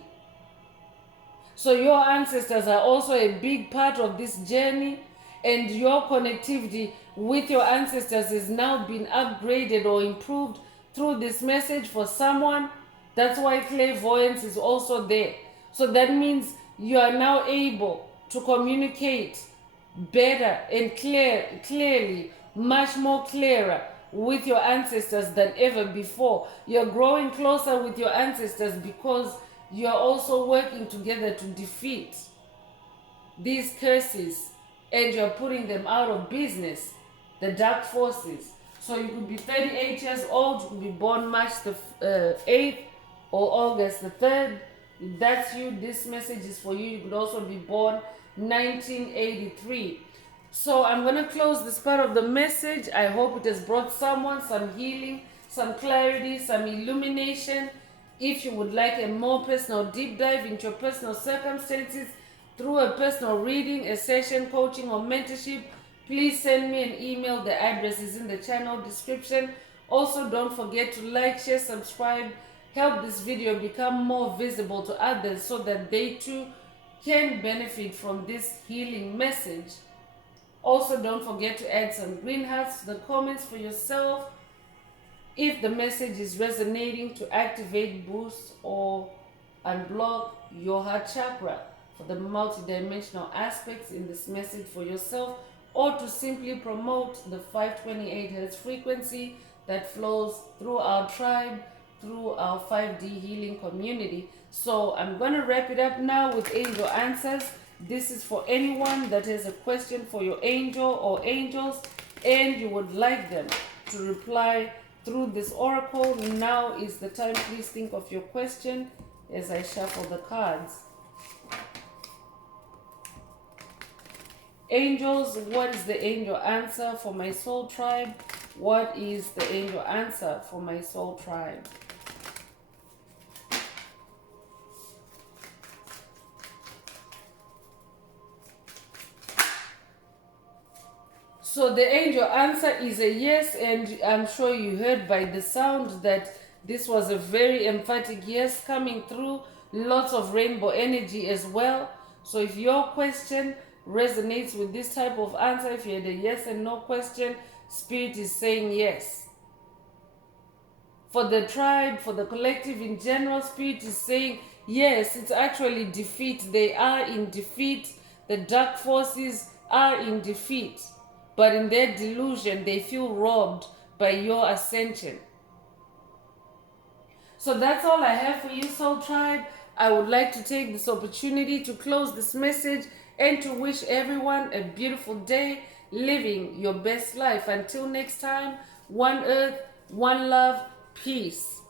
So your ancestors are also a big part of this journey, and your connectivity with your ancestors is now being upgraded or improved through this message for someone. That's why clairvoyance is also there. So that means you are now able to communicate better and clearly, much more clearer with your ancestors than ever before. You're growing closer with your ancestors because you are also working together to defeat these curses, and you're putting them out of business, the dark forces. So you could be 38 years old, you could be born March the 8th or August the 3rd. If that's you, this message is for you. You could also be born 1983. So I'm going to close this part of the message. I hope it has brought someone some healing, some clarity, some illumination. If you would like a more personal deep dive into your personal circumstances through a personal reading, a session, coaching, or mentorship, please send me an email. The address is in the channel description. Also, don't forget to like, share, subscribe. Help this video become more visible to others so that they too can benefit from this healing message. Also, don't forget to add some green hearts to the comments for yourself if the message is resonating, to activate, boost, or unblock your heart chakra for the multidimensional aspects in this message for yourself, or to simply promote the 528 Hz frequency that flows through our tribe, through our 5D healing community. So I'm going to wrap it up now with angel answers. This is for anyone that has a question for your angel or angels and you would like them to reply through this oracle. Now is the time. Please think of your question as I shuffle the cards. Angels, what is the angel answer for my soul tribe? What is the angel answer for my soul tribe? So the angel answer is a yes, and I'm sure you heard by the sound that this was a very emphatic yes coming through. Lots of rainbow energy as well. So if your question resonates with this type of answer, if you had a yes and no question, Spirit is saying yes. For the tribe, for the collective in general, Spirit is saying yes, it's actually defeat. They are in defeat. The dark forces are in defeat. But in their delusion, they feel robbed by your ascension. So that's all I have for you, Soul Tribe. I would like to take this opportunity to close this message and to wish everyone a beautiful day, living your best life. Until next time, one earth, one love, peace.